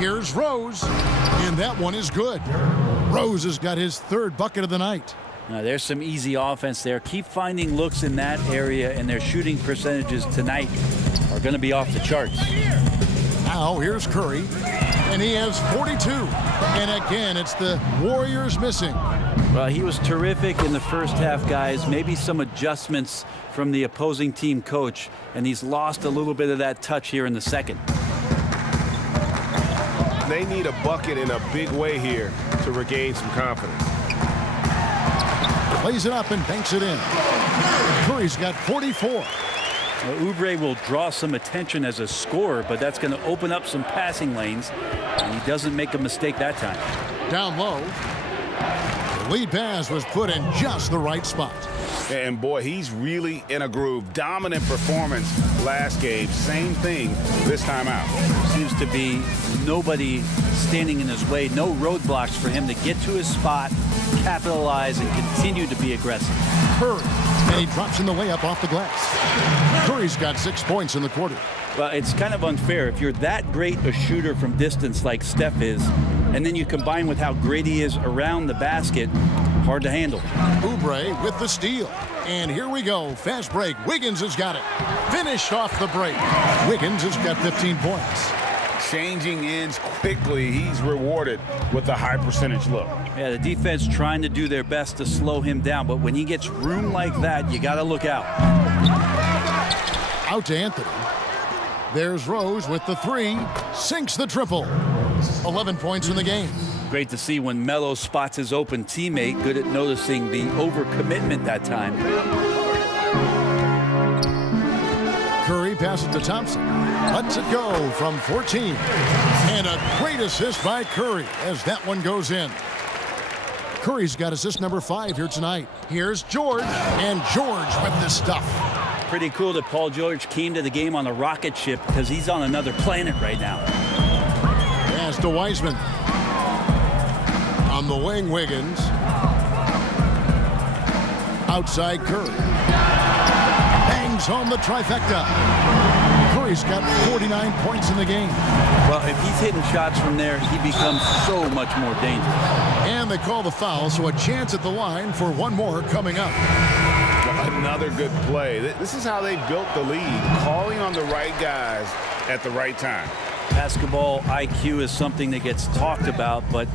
Here's Rose, and that one is good. Rose has got his 3rd bucket of the night. Now, there's some easy offense there. Keep finding looks in that area, and their shooting percentages tonight are going to be off the charts. Now here's Curry, and he has 42. And again, it's the Warriors missing. Well, he was terrific in the first half, guys. Maybe some adjustments from the opposing team coach, and he's lost a little bit of that touch here in the second. They need a bucket in a big way here to regain some confidence. Plays it up and banks it in. Curry's got 44. Well, Oubre will draw some attention as a scorer, but that's going to open up some passing lanes, and he doesn't make a mistake that time. Down low. The lead pass was put in just the right spot. And boy, he's really in a groove. Dominant performance last game. Same thing this time out. Seems to be nobody standing in his way. No roadblocks for him to get to his spot capitalize and continue to be aggressive. Curry, and he drops in the layup off the glass. Curry's got 6 points in the quarter. Well, it's kind of unfair. If you're that great a shooter from distance like Steph is, and then you combine with how great he is around the basket, hard to handle. Oubre with the steal. And here we go. Fast break. Wiggins has got it. Finished off the break. Wiggins has got 15 points. Changing ends quickly. He's rewarded with a high percentage look. Yeah, the defense trying to do their best to slow him down, but when he gets room like that, you got to look out. Out to Anthony. There's Rose with the three. Sinks the triple. 11 points in the game. Great to see when Melo spots his open teammate, good at noticing the overcommitment that time. Curry passes to Thompson. Lets it go from 14. And a great assist by Curry as that one goes in. Curry's got assist number 5 here tonight. Here's George, and George with the stuff. Pretty cool that Paul George came to the game on the rocket ship because he's on another planet right now. Pass to Wiseman. On the wing, Wiggins. Outside Curry. Bangs home the trifecta. Curry's got 49 points in the game. Well, if he's hitting shots from there, he becomes so much more dangerous. And they call the foul, so a chance at the line for one more coming up. Another good play. This is how they built the lead, calling on the right guys at the right time. Basketball IQ is something that gets talked about, but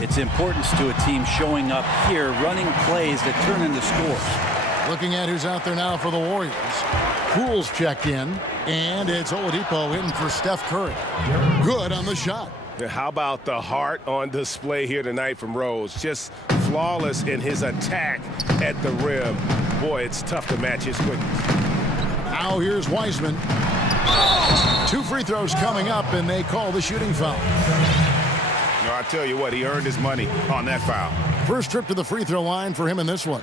its importance to a team showing up here, running plays that turn into scores. Looking at who's out there now for the Warriors. Poole's checked in, and it's Oladipo in for Steph Curry. Good on the shot. How about the heart on display here tonight from Rose? Just flawless in his attack at the rim. Boy, it's tough to match his quickness. Now here's Wiseman. 2 free throws coming up, and they call the shooting foul. No, I tell you what, he earned his money on that foul. First trip to the free throw line for him in this one.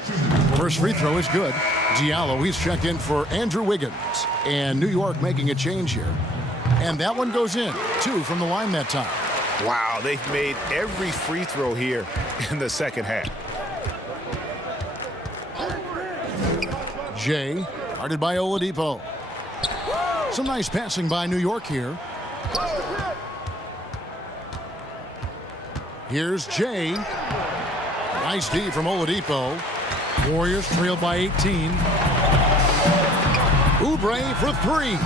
First free throw is good. Diallo, he's checked in for Andrew Wiggins. And New York making a change here. And that one goes in. 2 from the line that time. Wow, they've made every free throw here in the second half. Jay, guarded by Oladipo. Some nice passing by New York here. Here's Jay. Nice D from Oladipo. Warriors trailed by 18. Oubre for 3.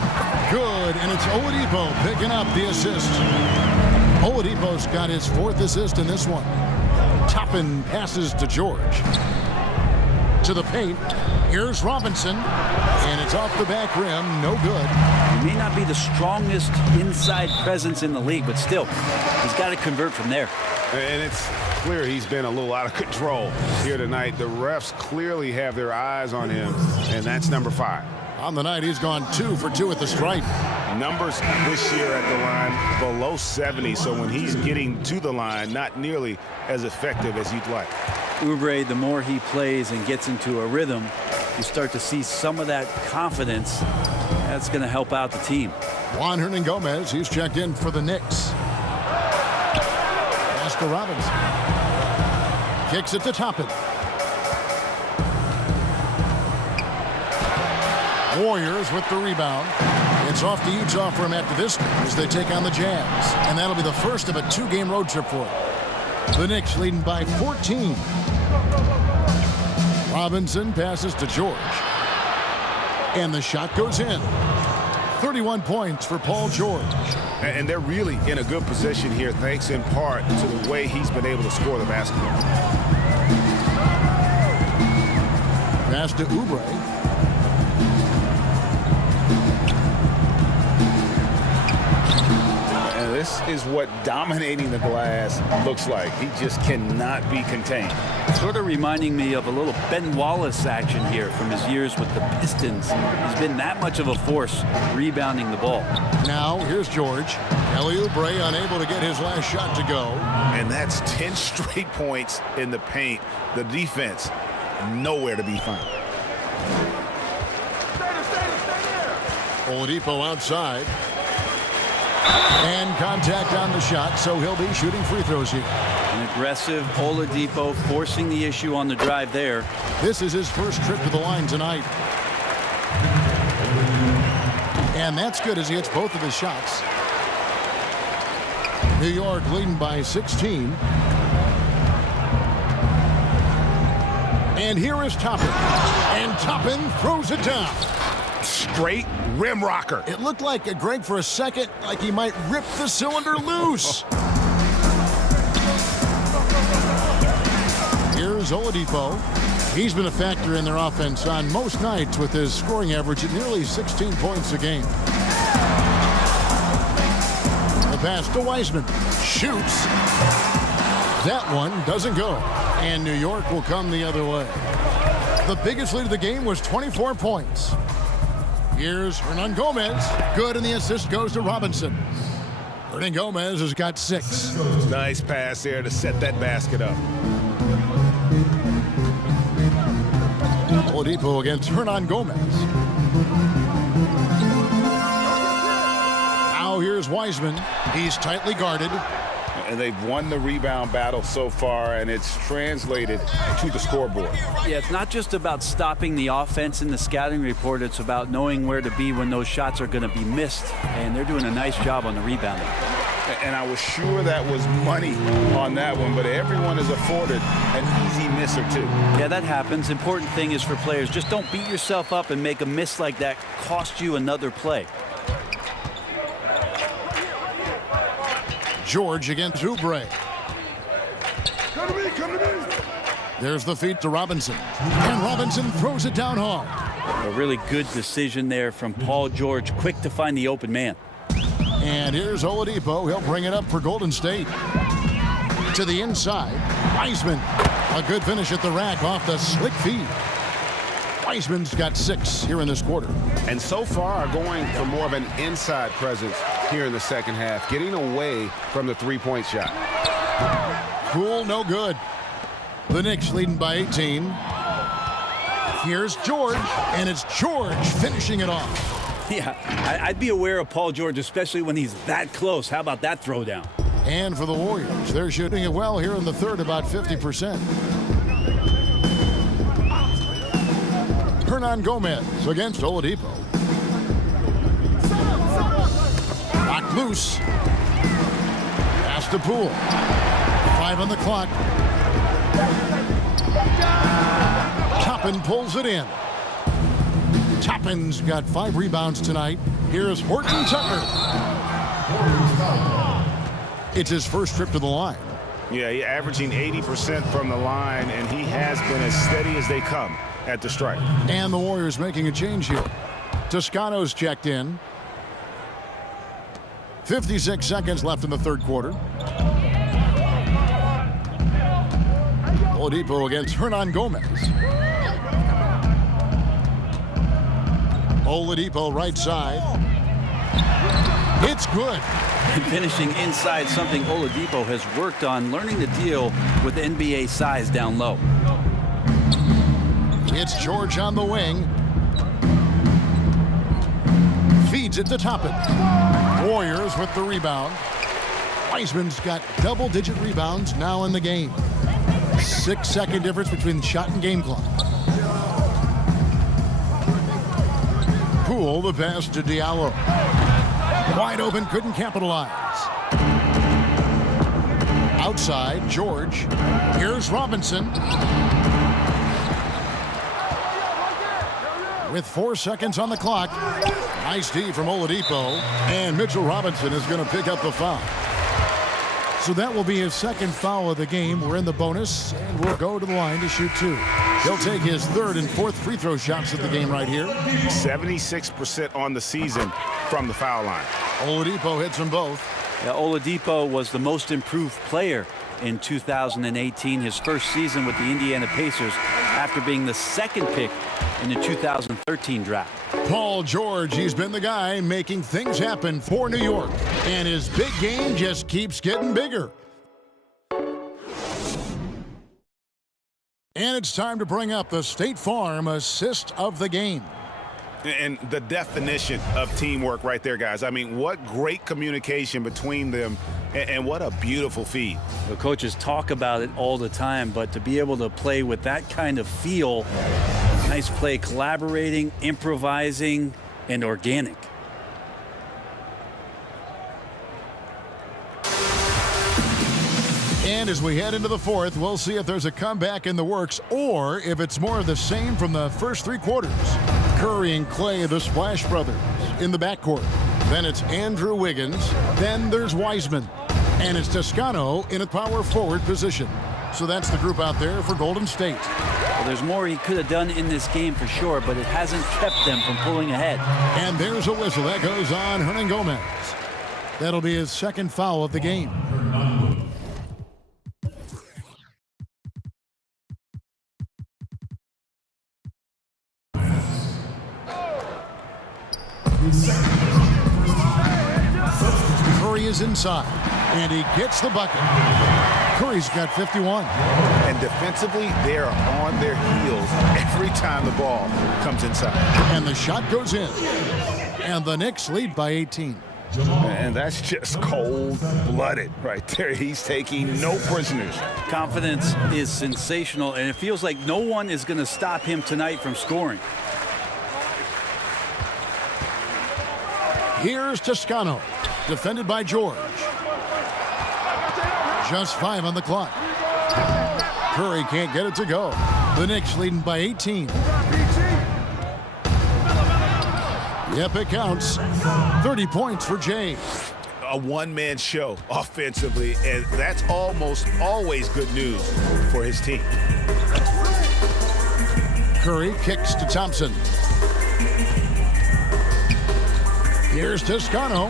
Good, and it's Oladipo picking up the assist. Oladipo's got his 4th assist in this one. Toppin passes to George. To the paint. Here's Robinson. And it's off the back rim. No good. He may not be the strongest inside presence in the league, but still, he's got to convert from there. And it's clear he's been a little out of control here tonight. The refs clearly have their eyes on him, and that's number 5. On the night, he's gone 2 for 2 at the stripe. Numbers this year at the line below 70, so when he's getting to the line, not nearly as effective as you'd like. Oubre, the more he plays and gets into a rhythm, you start to see some of that confidence. That's going to help out the team. Juan Hernan-Gomez, he's checked in for the Knicks. Pass to Robinson. Kicks it to Toppin. Warriors with the rebound. It's off to Utah for him after this as they take on the Jazz. And that'll be the first of a 2-game road trip for them. The Knicks leading by 14. Robinson passes to George. And the shot goes in. 31 points for Paul George. And they're really in a good position here, thanks in part to the way he's been able to score the basketball. Pass to Oubre. This is what dominating the glass looks like. He just cannot be contained. Sort of reminding me of a little Ben Wallace action here from his years with the Pistons. He's been that much of a force rebounding the ball. Now, here's George. Kelly Oubre unable to get his last shot to go. And that's 10 straight points in the paint. The defense, nowhere to be found. Oladipo outside. And contact on the shot, so he'll be shooting free throws here. An aggressive Oladipo forcing the issue on the drive there. This is his first trip to the line tonight. And that's good as he hits both of his shots. New York leading by 16. And here is Toppin. And Toppin throws it down. Straight rim rocker. It looked like Greg for a second, like he might rip the cylinder loose. Here's Oladipo. He's been a factor in their offense on most nights with his scoring average at nearly 16 points a game. The pass to Wiseman. Shoots. That one doesn't go. And New York will come the other way. The biggest lead of the game was 24 points. Here's Hernan Gomez. Good, and the assist goes to Robinson. Hernan Gomez has got 6. Nice pass there to set that basket up. Oladipo against Hernan Gomez. Now here's Wiseman. He's tightly guarded. And they've won the rebound battle so far, and it's translated to the scoreboard. Yeah, it's not just about stopping the offense in the scouting report. It's about knowing where to be when those shots are going to be missed. And they're doing a nice job on the rebounding. And I was sure that was money on that one, but everyone is afforded an easy miss or two. Yeah, that happens. Important thing is for players, just don't beat yourself up and make a miss like that cost you another play. George against Oubre. There's the feed to Robinson. And Robinson throws it down hard. A really good decision there from Paul George. Quick to find the open man. And here's Oladipo. He'll bring it up for Golden State. To the inside. Wiseman. A good finish at the rack off the slick feed. Wiseman's got 6 here in this quarter. And so far going for more of an inside presence here in the second half, getting away from the three-point shot. Poole, no good. The Knicks leading by 18. Here's George, and it's George finishing it off. Yeah, I'd be aware of Paul George, especially when he's that close. How about that throwdown? And for the Warriors, they're shooting it well here in the third, about 50%. Hernan Gomez against Oladipo. Knocked loose. Pass to Poole. 5 on the clock. Toppin pulls it in. Toppin's got 5 rebounds tonight. Here's Horton Tucker. It's his first trip to the line. Yeah, he's averaging 80% from the line, and he has been as steady as they come at the stripe. And the Warriors making a change here. Toscano's checked in. 56 seconds left in the third quarter. Oladipo against Hernan Gomez. Oladipo right side. It's good. And finishing inside, something Oladipo has worked on, learning to deal with NBA size down low. It's George on the wing. Feeds it to Toppin. Warriors with the rebound. Wiseman's got double-digit rebounds now in the game. 6-second difference between the shot and game clock. Poole, the pass to Diallo. Wide open, couldn't capitalize. Outside, George. Here's Robinson. With 4 seconds on the clock. Nice D from Oladipo. And Mitchell Robinson is going to pick up the foul. So that will be his second foul of the game. We're in the bonus, and we'll go to the line to shoot 2. He'll take his 3rd and 4th free throw shots of the game right here. 76% on the season from the foul line. Oladipo hits them both. Yeah, Oladipo was the most improved player in 2018, his first season with the Indiana Pacers, after being the 2nd pick in the 2013 draft. Paul George, he's been the guy making things happen for New York. And his big game just keeps getting bigger. And it's time to bring up the State Farm assist of the game. And the definition of teamwork right there, guys. I mean, what great communication between them, and what a beautiful feed. The coaches talk about it all the time, but to be able to play with that kind of feel, nice play, collaborating, improvising, and organic. And as we head into the fourth, we'll see if there's a comeback in the works or if it's more of the same from the first three quarters. Curry and Clay, the Splash Brothers, in the backcourt. Then it's Andrew Wiggins. Then there's Wiseman. And it's Toscano in a power forward position. So that's the group out there for Golden State. Well, there's more he could have done in this game for sure, but it hasn't kept them from pulling ahead. And there's a whistle. That goes on Hernangomez. That'll be his second foul of the game. Curry is inside, and he gets the bucket. Curry's got 51. And defensively, they are on their heels every time the ball comes inside. And the shot goes in. And the Knicks lead by 18. And that's just cold-blooded right there. He's taking no prisoners. Confidence is sensational, and it feels like no one is going to stop him tonight from scoring. Here's Toscano, defended by George. Just 5 on the clock. Curry can't get it to go. The Knicks leading by 18. Yep, it counts. 30 points for Jay. A one-man show offensively, and that's almost always good news for his team. Curry kicks to Thompson. Here's Toscano.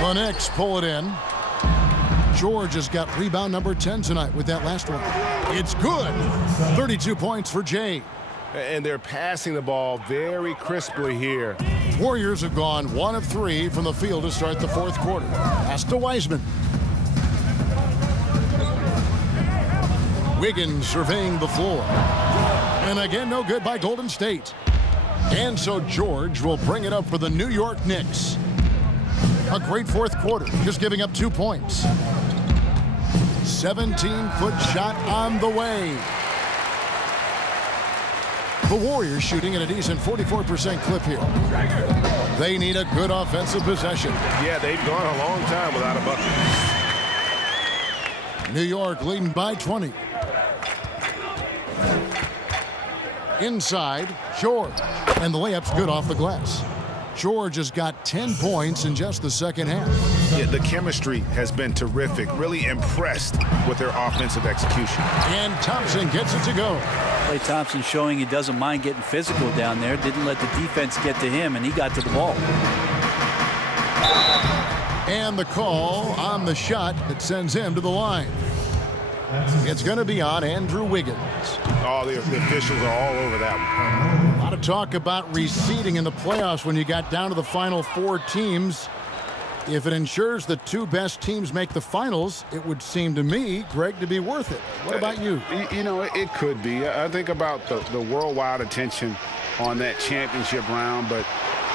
The Knicks pull it in. George has got rebound number 10 tonight with that last one. It's good. 32 points for Jay. And they're passing the ball very crisply here. Warriors have gone 1 of 3 from the field to start the fourth quarter. Pass to Wiseman. Wiggins surveying the floor. And again, no good by Golden State. And so George will bring it up for the New York Knicks. A great fourth quarter, just giving up 2 points. 17-foot shot on the way. The Warriors shooting at a decent 44% clip here. They need a good offensive possession. Yeah, they've gone a long time without a bucket. New York leading by 20. Inside, George. And the layup's good off the glass. George has got 10 points in just the second half. Yeah, the chemistry has been terrific. Really impressed with their offensive execution. And Thompson gets it to go. Klay Thompson showing he doesn't mind getting physical down there. Didn't let the defense get to him, and he got to the ball. And the call on the shot that sends him to the line. It's going to be on Andrew Wiggins. Oh, the officials are all over that one. A lot of talk about reseeding in the playoffs when you got down to the final 4 teams. If it ensures the 2 best teams make the finals, it would seem to me, Greg, to be worth it. What about you? You know, it could be. I think about the worldwide attention on that championship round, but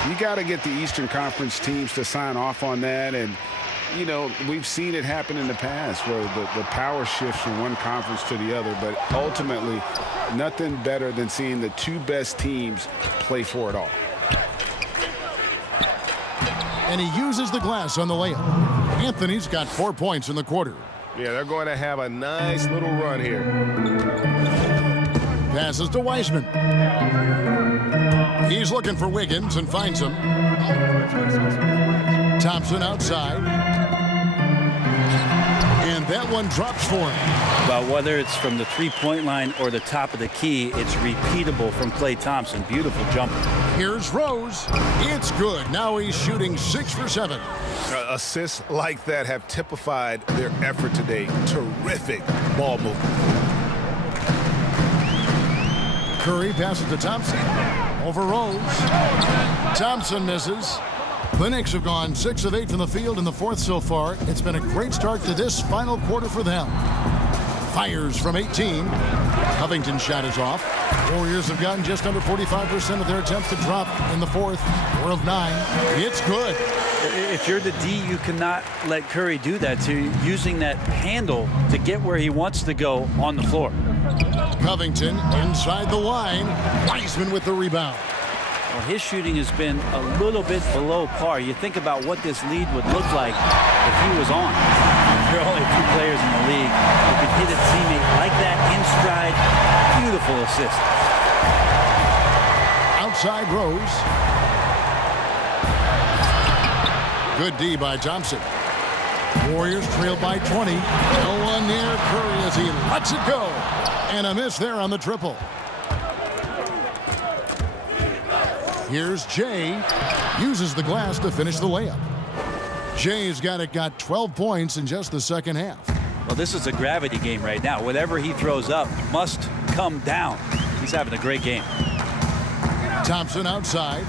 you got to get the Eastern Conference teams to sign off on that. And you know, we've seen it happen in the past where the power shifts from one conference to the other, but ultimately nothing better than seeing the 2 best teams play for it all. And he uses the glass on the layup. Anthony's got 4 points in the quarter. Yeah, they're going to have a nice little run here. Passes to Wiseman. He's looking for Wiggins and finds him. Thompson outside. And that one drops for him. Well, whether it's from the three-point line or the top of the key, it's repeatable from Klay Thompson. Beautiful jumper. Here's Rose. It's good. Now he's shooting 6 for 7. Assists like that have typified their effort today. Terrific ball movement. Curry passes to Thompson. Over Rose. Thompson misses. The Knicks have gone 6 of 8 from the field in the fourth so far. It's been a great start to this final quarter for them. Fires from 18. Covington's shot is off. Warriors have gotten just under 45% of their attempts to drop in the fourth. 4 of 9. It's good. If you're the D, you cannot let Curry do that. So using that handle to get where he wants to go on the floor. Covington inside the line. Wiseman with the rebound. Well, his shooting has been a little bit below par. You think about what this lead would look like if he was on. There are only a few players in the league who could hit a teammate like that in stride. Beautiful assist. Outside Rose. Good D by Thompson. Warriors trail by 20. No one near Curry as he lets it go. And a miss there on the triple. Here's Jay. Uses the glass to finish the layup. Jay's got 12 points in just the second half. Well, this is a gravity game right now. Whatever he throws up must come down. He's having a great game. Thompson outside.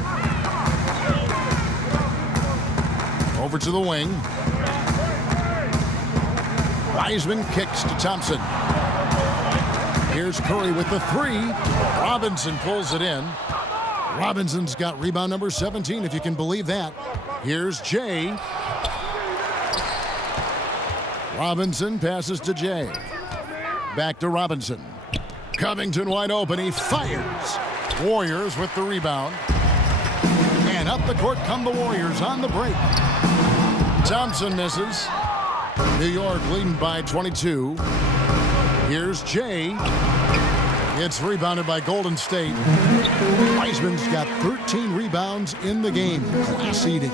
Over to the wing. Wiseman kicks to Thompson. Here's Curry with the 3. Robinson pulls it in. Robinson's got rebound number 17, if you can believe that. Here's Jay. Robinson passes to Jay. Back to Robinson. Covington wide open. He fires. Warriors with the rebound. And up the court come the Warriors on the break. Thompson misses. New York leading by 22. Here's Jay. It's rebounded by Golden State. Wiseman's got 13 rebounds in the game. Class eating.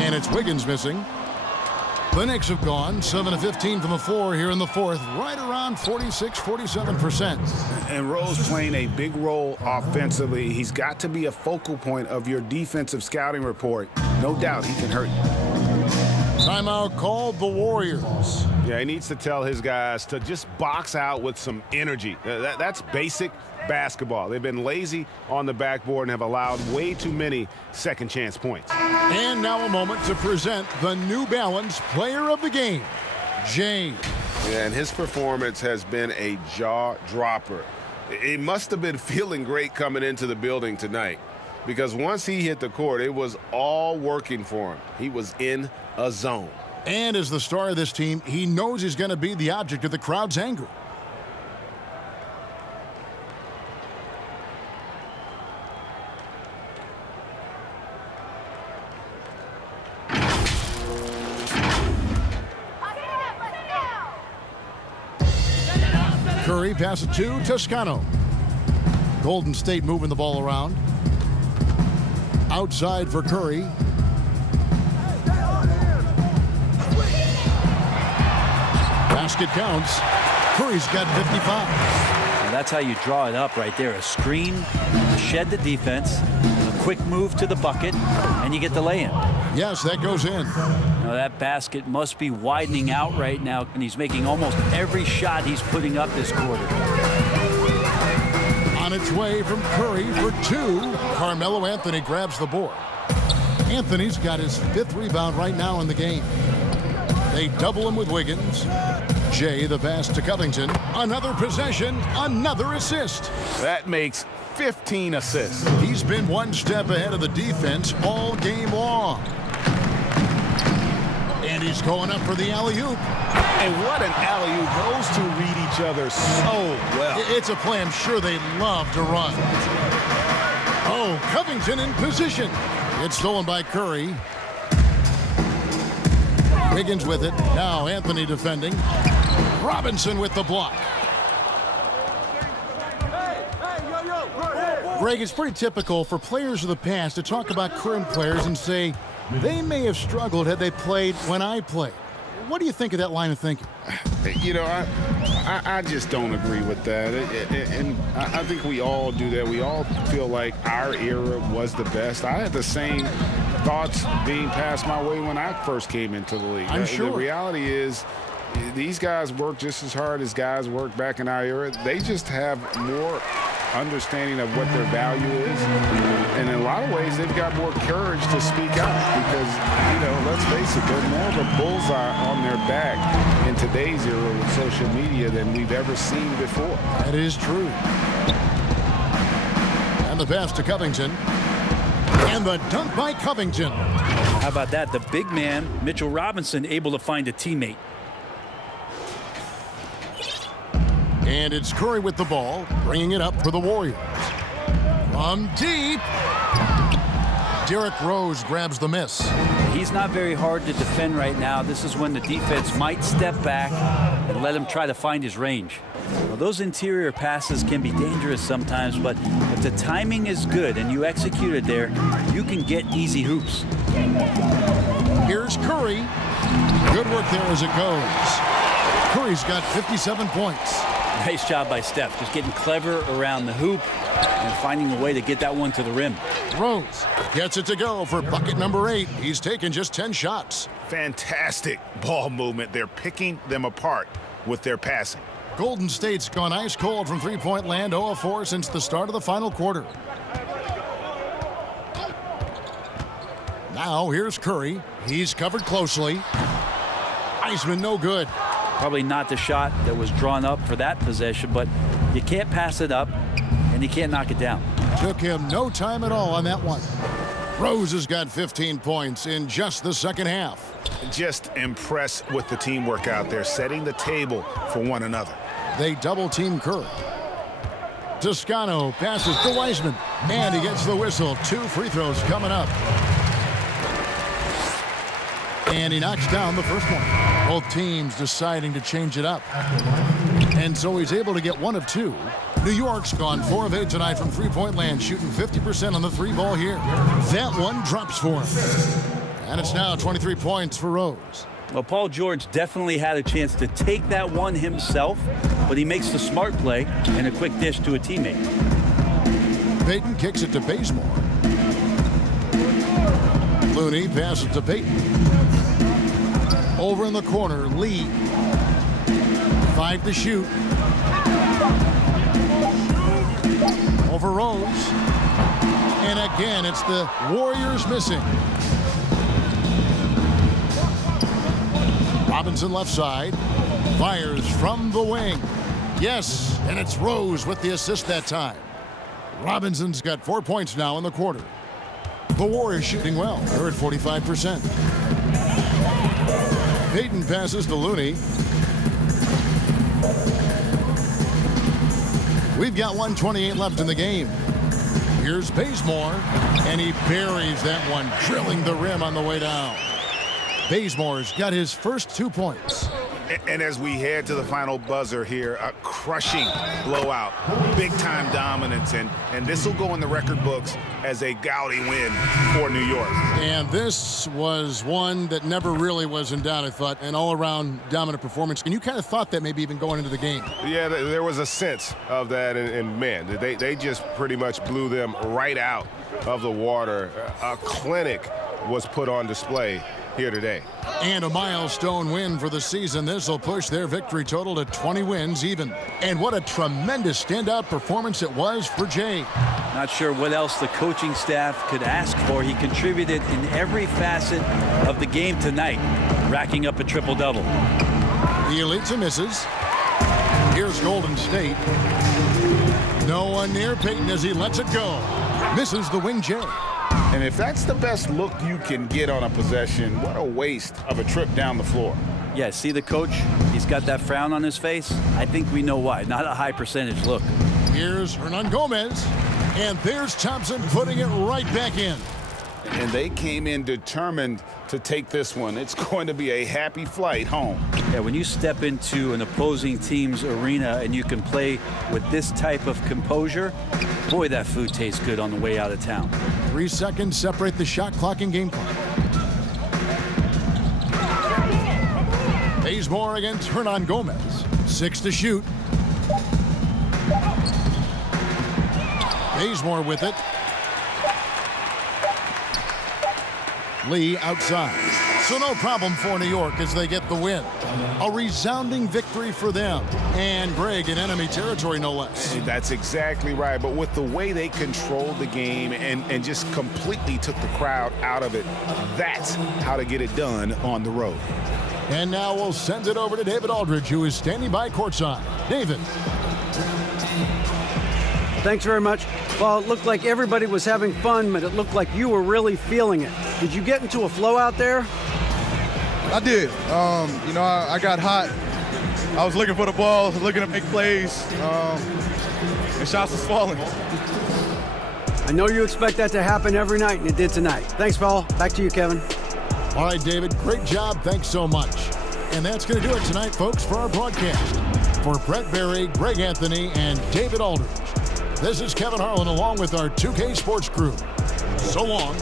And it's Wiggins missing. The Knicks have gone 7 of 15 from the floor here in the fourth, right around 46-47%. And Rose playing a big role offensively. He's got to be a focal point of your defensive scouting report. No doubt he can hurt you. Timeout called the Warriors. Yeah, he needs to tell his guys to just box out with some energy. That's basic basketball. They've been lazy on the backboard and have allowed way too many second chance points. And now a moment to present the New Balance Player of the Game, Jay. Yeah, and his performance has been a jaw dropper. He must have been feeling great coming into the building tonight, because once he hit the court, it was all working for him. He was in a zone. And as the star of this team, he knows he's going to be the object of the crowd's anger. Curry passes to Toscano. Golden State moving the ball around. Outside for Curry. Basket counts. Curry's got 55. And that's how you draw it up right there. A screen to shed the defense, a quick move to the bucket, and you get the lay-in. Yes, that goes in. Now that basket must be widening out right now, and he's making almost every shot he's putting up this quarter. On its way from Curry for 2. Carmelo Anthony grabs the board. Anthony's got his 5th rebound right now in the game. They double him with Wiggins. Jay the pass to Covington. Another possession, another assist. That makes 15 assists. He's been one step ahead of the defense all game long. And he's going up for the alley-oop. And what an alley-oop. Those two read each other so well. It's a play I'm sure they love to run. Oh, Covington in position. It's stolen by Curry. Wiggins with it. Now Anthony defending. Robinson with the block. Greg, it's pretty typical for players of the past to talk about current players and say they may have struggled had they played when I played. What do you think of that line of thinking? You know, I just don't agree with that. And I think we all do that. We all feel like our era was the best. I had the same thoughts being passed my way when I first came into the league. I'm sure. The reality is these guys work just as hard as guys worked back in our era. They just have more understanding of what their value is. And in a lot of ways, they've got more courage to speak out because, you know, let's face it, they're more of a bullseye on their back in today's era with social media than we've ever seen before. That is true. And the pass to Covington. And the dunk by Covington. How about that? The big man, Mitchell Robinson, able to find a teammate. And it's Curry with the ball, bringing it up for the Warriors. From deep. Derrick Rose grabs the miss. He's not very hard to defend right now. This is when the defense might step back and let him try to find his range. Well, those interior passes can be dangerous sometimes, but if the timing is good and you execute it there, you can get easy hoops. Here's Curry. Good work there as it goes. Curry's got 57 points. Nice job by Steph, just getting clever around the hoop and finding a way to get that one to the rim. Rose gets it to go for bucket number 8. He's taken just 10 shots. Fantastic ball movement. They're picking them apart with their passing. Golden State's gone ice cold from three-point land, 0 of 4 since the start of the final quarter. Now here's Curry. He's covered closely. Iceman no good. Probably not the shot that was drawn up for that possession, but you can't pass it up and you can't knock it down. Took him no time at all on that one. Rose has got 15 points in just the second half. Just impressed with the teamwork out there, setting the table for one another. They double-team Curry. Toscano passes to Wiseman, and he gets the whistle. 2 free throws coming up. And he knocks down the first one. Both teams deciding to change it up. And so he's able to get 1 of 2. New York's gone 4 of 8 tonight from three-point land, shooting 50% on the 3-ball here. That one drops for him. And it's now 23 points for Rose. Well, Paul George definitely had a chance to take that one himself, but he makes the smart play and a quick dish to a teammate. Payton kicks it to Bazemore. Looney passes to Payton. Over in the corner, Lee. 5 to shoot. Over Rose. And again, it's the Warriors missing. Robinson left side. Fires from the wing. Yes, and it's Rose with the assist that time. Robinson's got 4 points now in the quarter. The Warriors shooting well. They're at 45%. Payton passes to Looney. We've got 1:28 left in the game. Here's Bazemore, and he buries that one, drilling the rim on the way down. Bazemore's got his first 2 points. And as we head to the final buzzer here, a crushing blowout, big-time dominance, and this will go in the record books as a gaudy win for New York. And this was one that never really was in doubt, I thought, an all-around dominant performance. And you kind of thought that maybe even going into the game. Yeah, there was a sense of that, and man, they just pretty much blew them right out of the water. A clinic was put on display here today. And a milestone win for the season. This will push their victory total to 20 wins even. And what a tremendous standout performance it was for Jay. Not sure what else the coaching staff could ask for. He contributed in every facet of the game tonight, racking up a triple-double. The elites misses. Here's Golden State. No one near Payton as he lets it go. Misses the wing Jay. And if that's the best look you can get on a possession, what a waste of a trip down the floor. Yeah, see the coach? He's got that frown on his face. I think we know why. Not a high percentage look. Here's Hernan Gomez. And there's Thompson putting it right back in. And they came in determined to take this one. It's going to be a happy flight home. Yeah, when you step into an opposing team's arena and you can play with this type of composure, boy, that food tastes good on the way out of town. 3 seconds separate the shot clock and game clock. Bazemore against Hernan Gomez. 6 to shoot. Bazemore with it. Lee outside. So no problem for New York as they get the win. A resounding victory for them. And Greg in enemy territory, no less. That's exactly right. But with the way they controlled the game and just completely took the crowd out of it, that's how to get it done on the road. And now we'll send it over to David Aldridge, who is standing by courtside. David. Thanks very much. Well, it looked like everybody was having fun, but it looked like you were really feeling it. Did you get into a flow out there? I did. I got hot. I was looking for the ball, looking to make plays, and shots was falling. I know you expect that to happen every night, and it did tonight. Thanks, Paul. Back to you, Kevin. All right, David, great job. Thanks so much. And that's going to do it tonight, folks, for our broadcast. For Brett Berry, Greg Anthony, and David Aldridge, this is Kevin Harlan along with our 2K Sports crew. So long.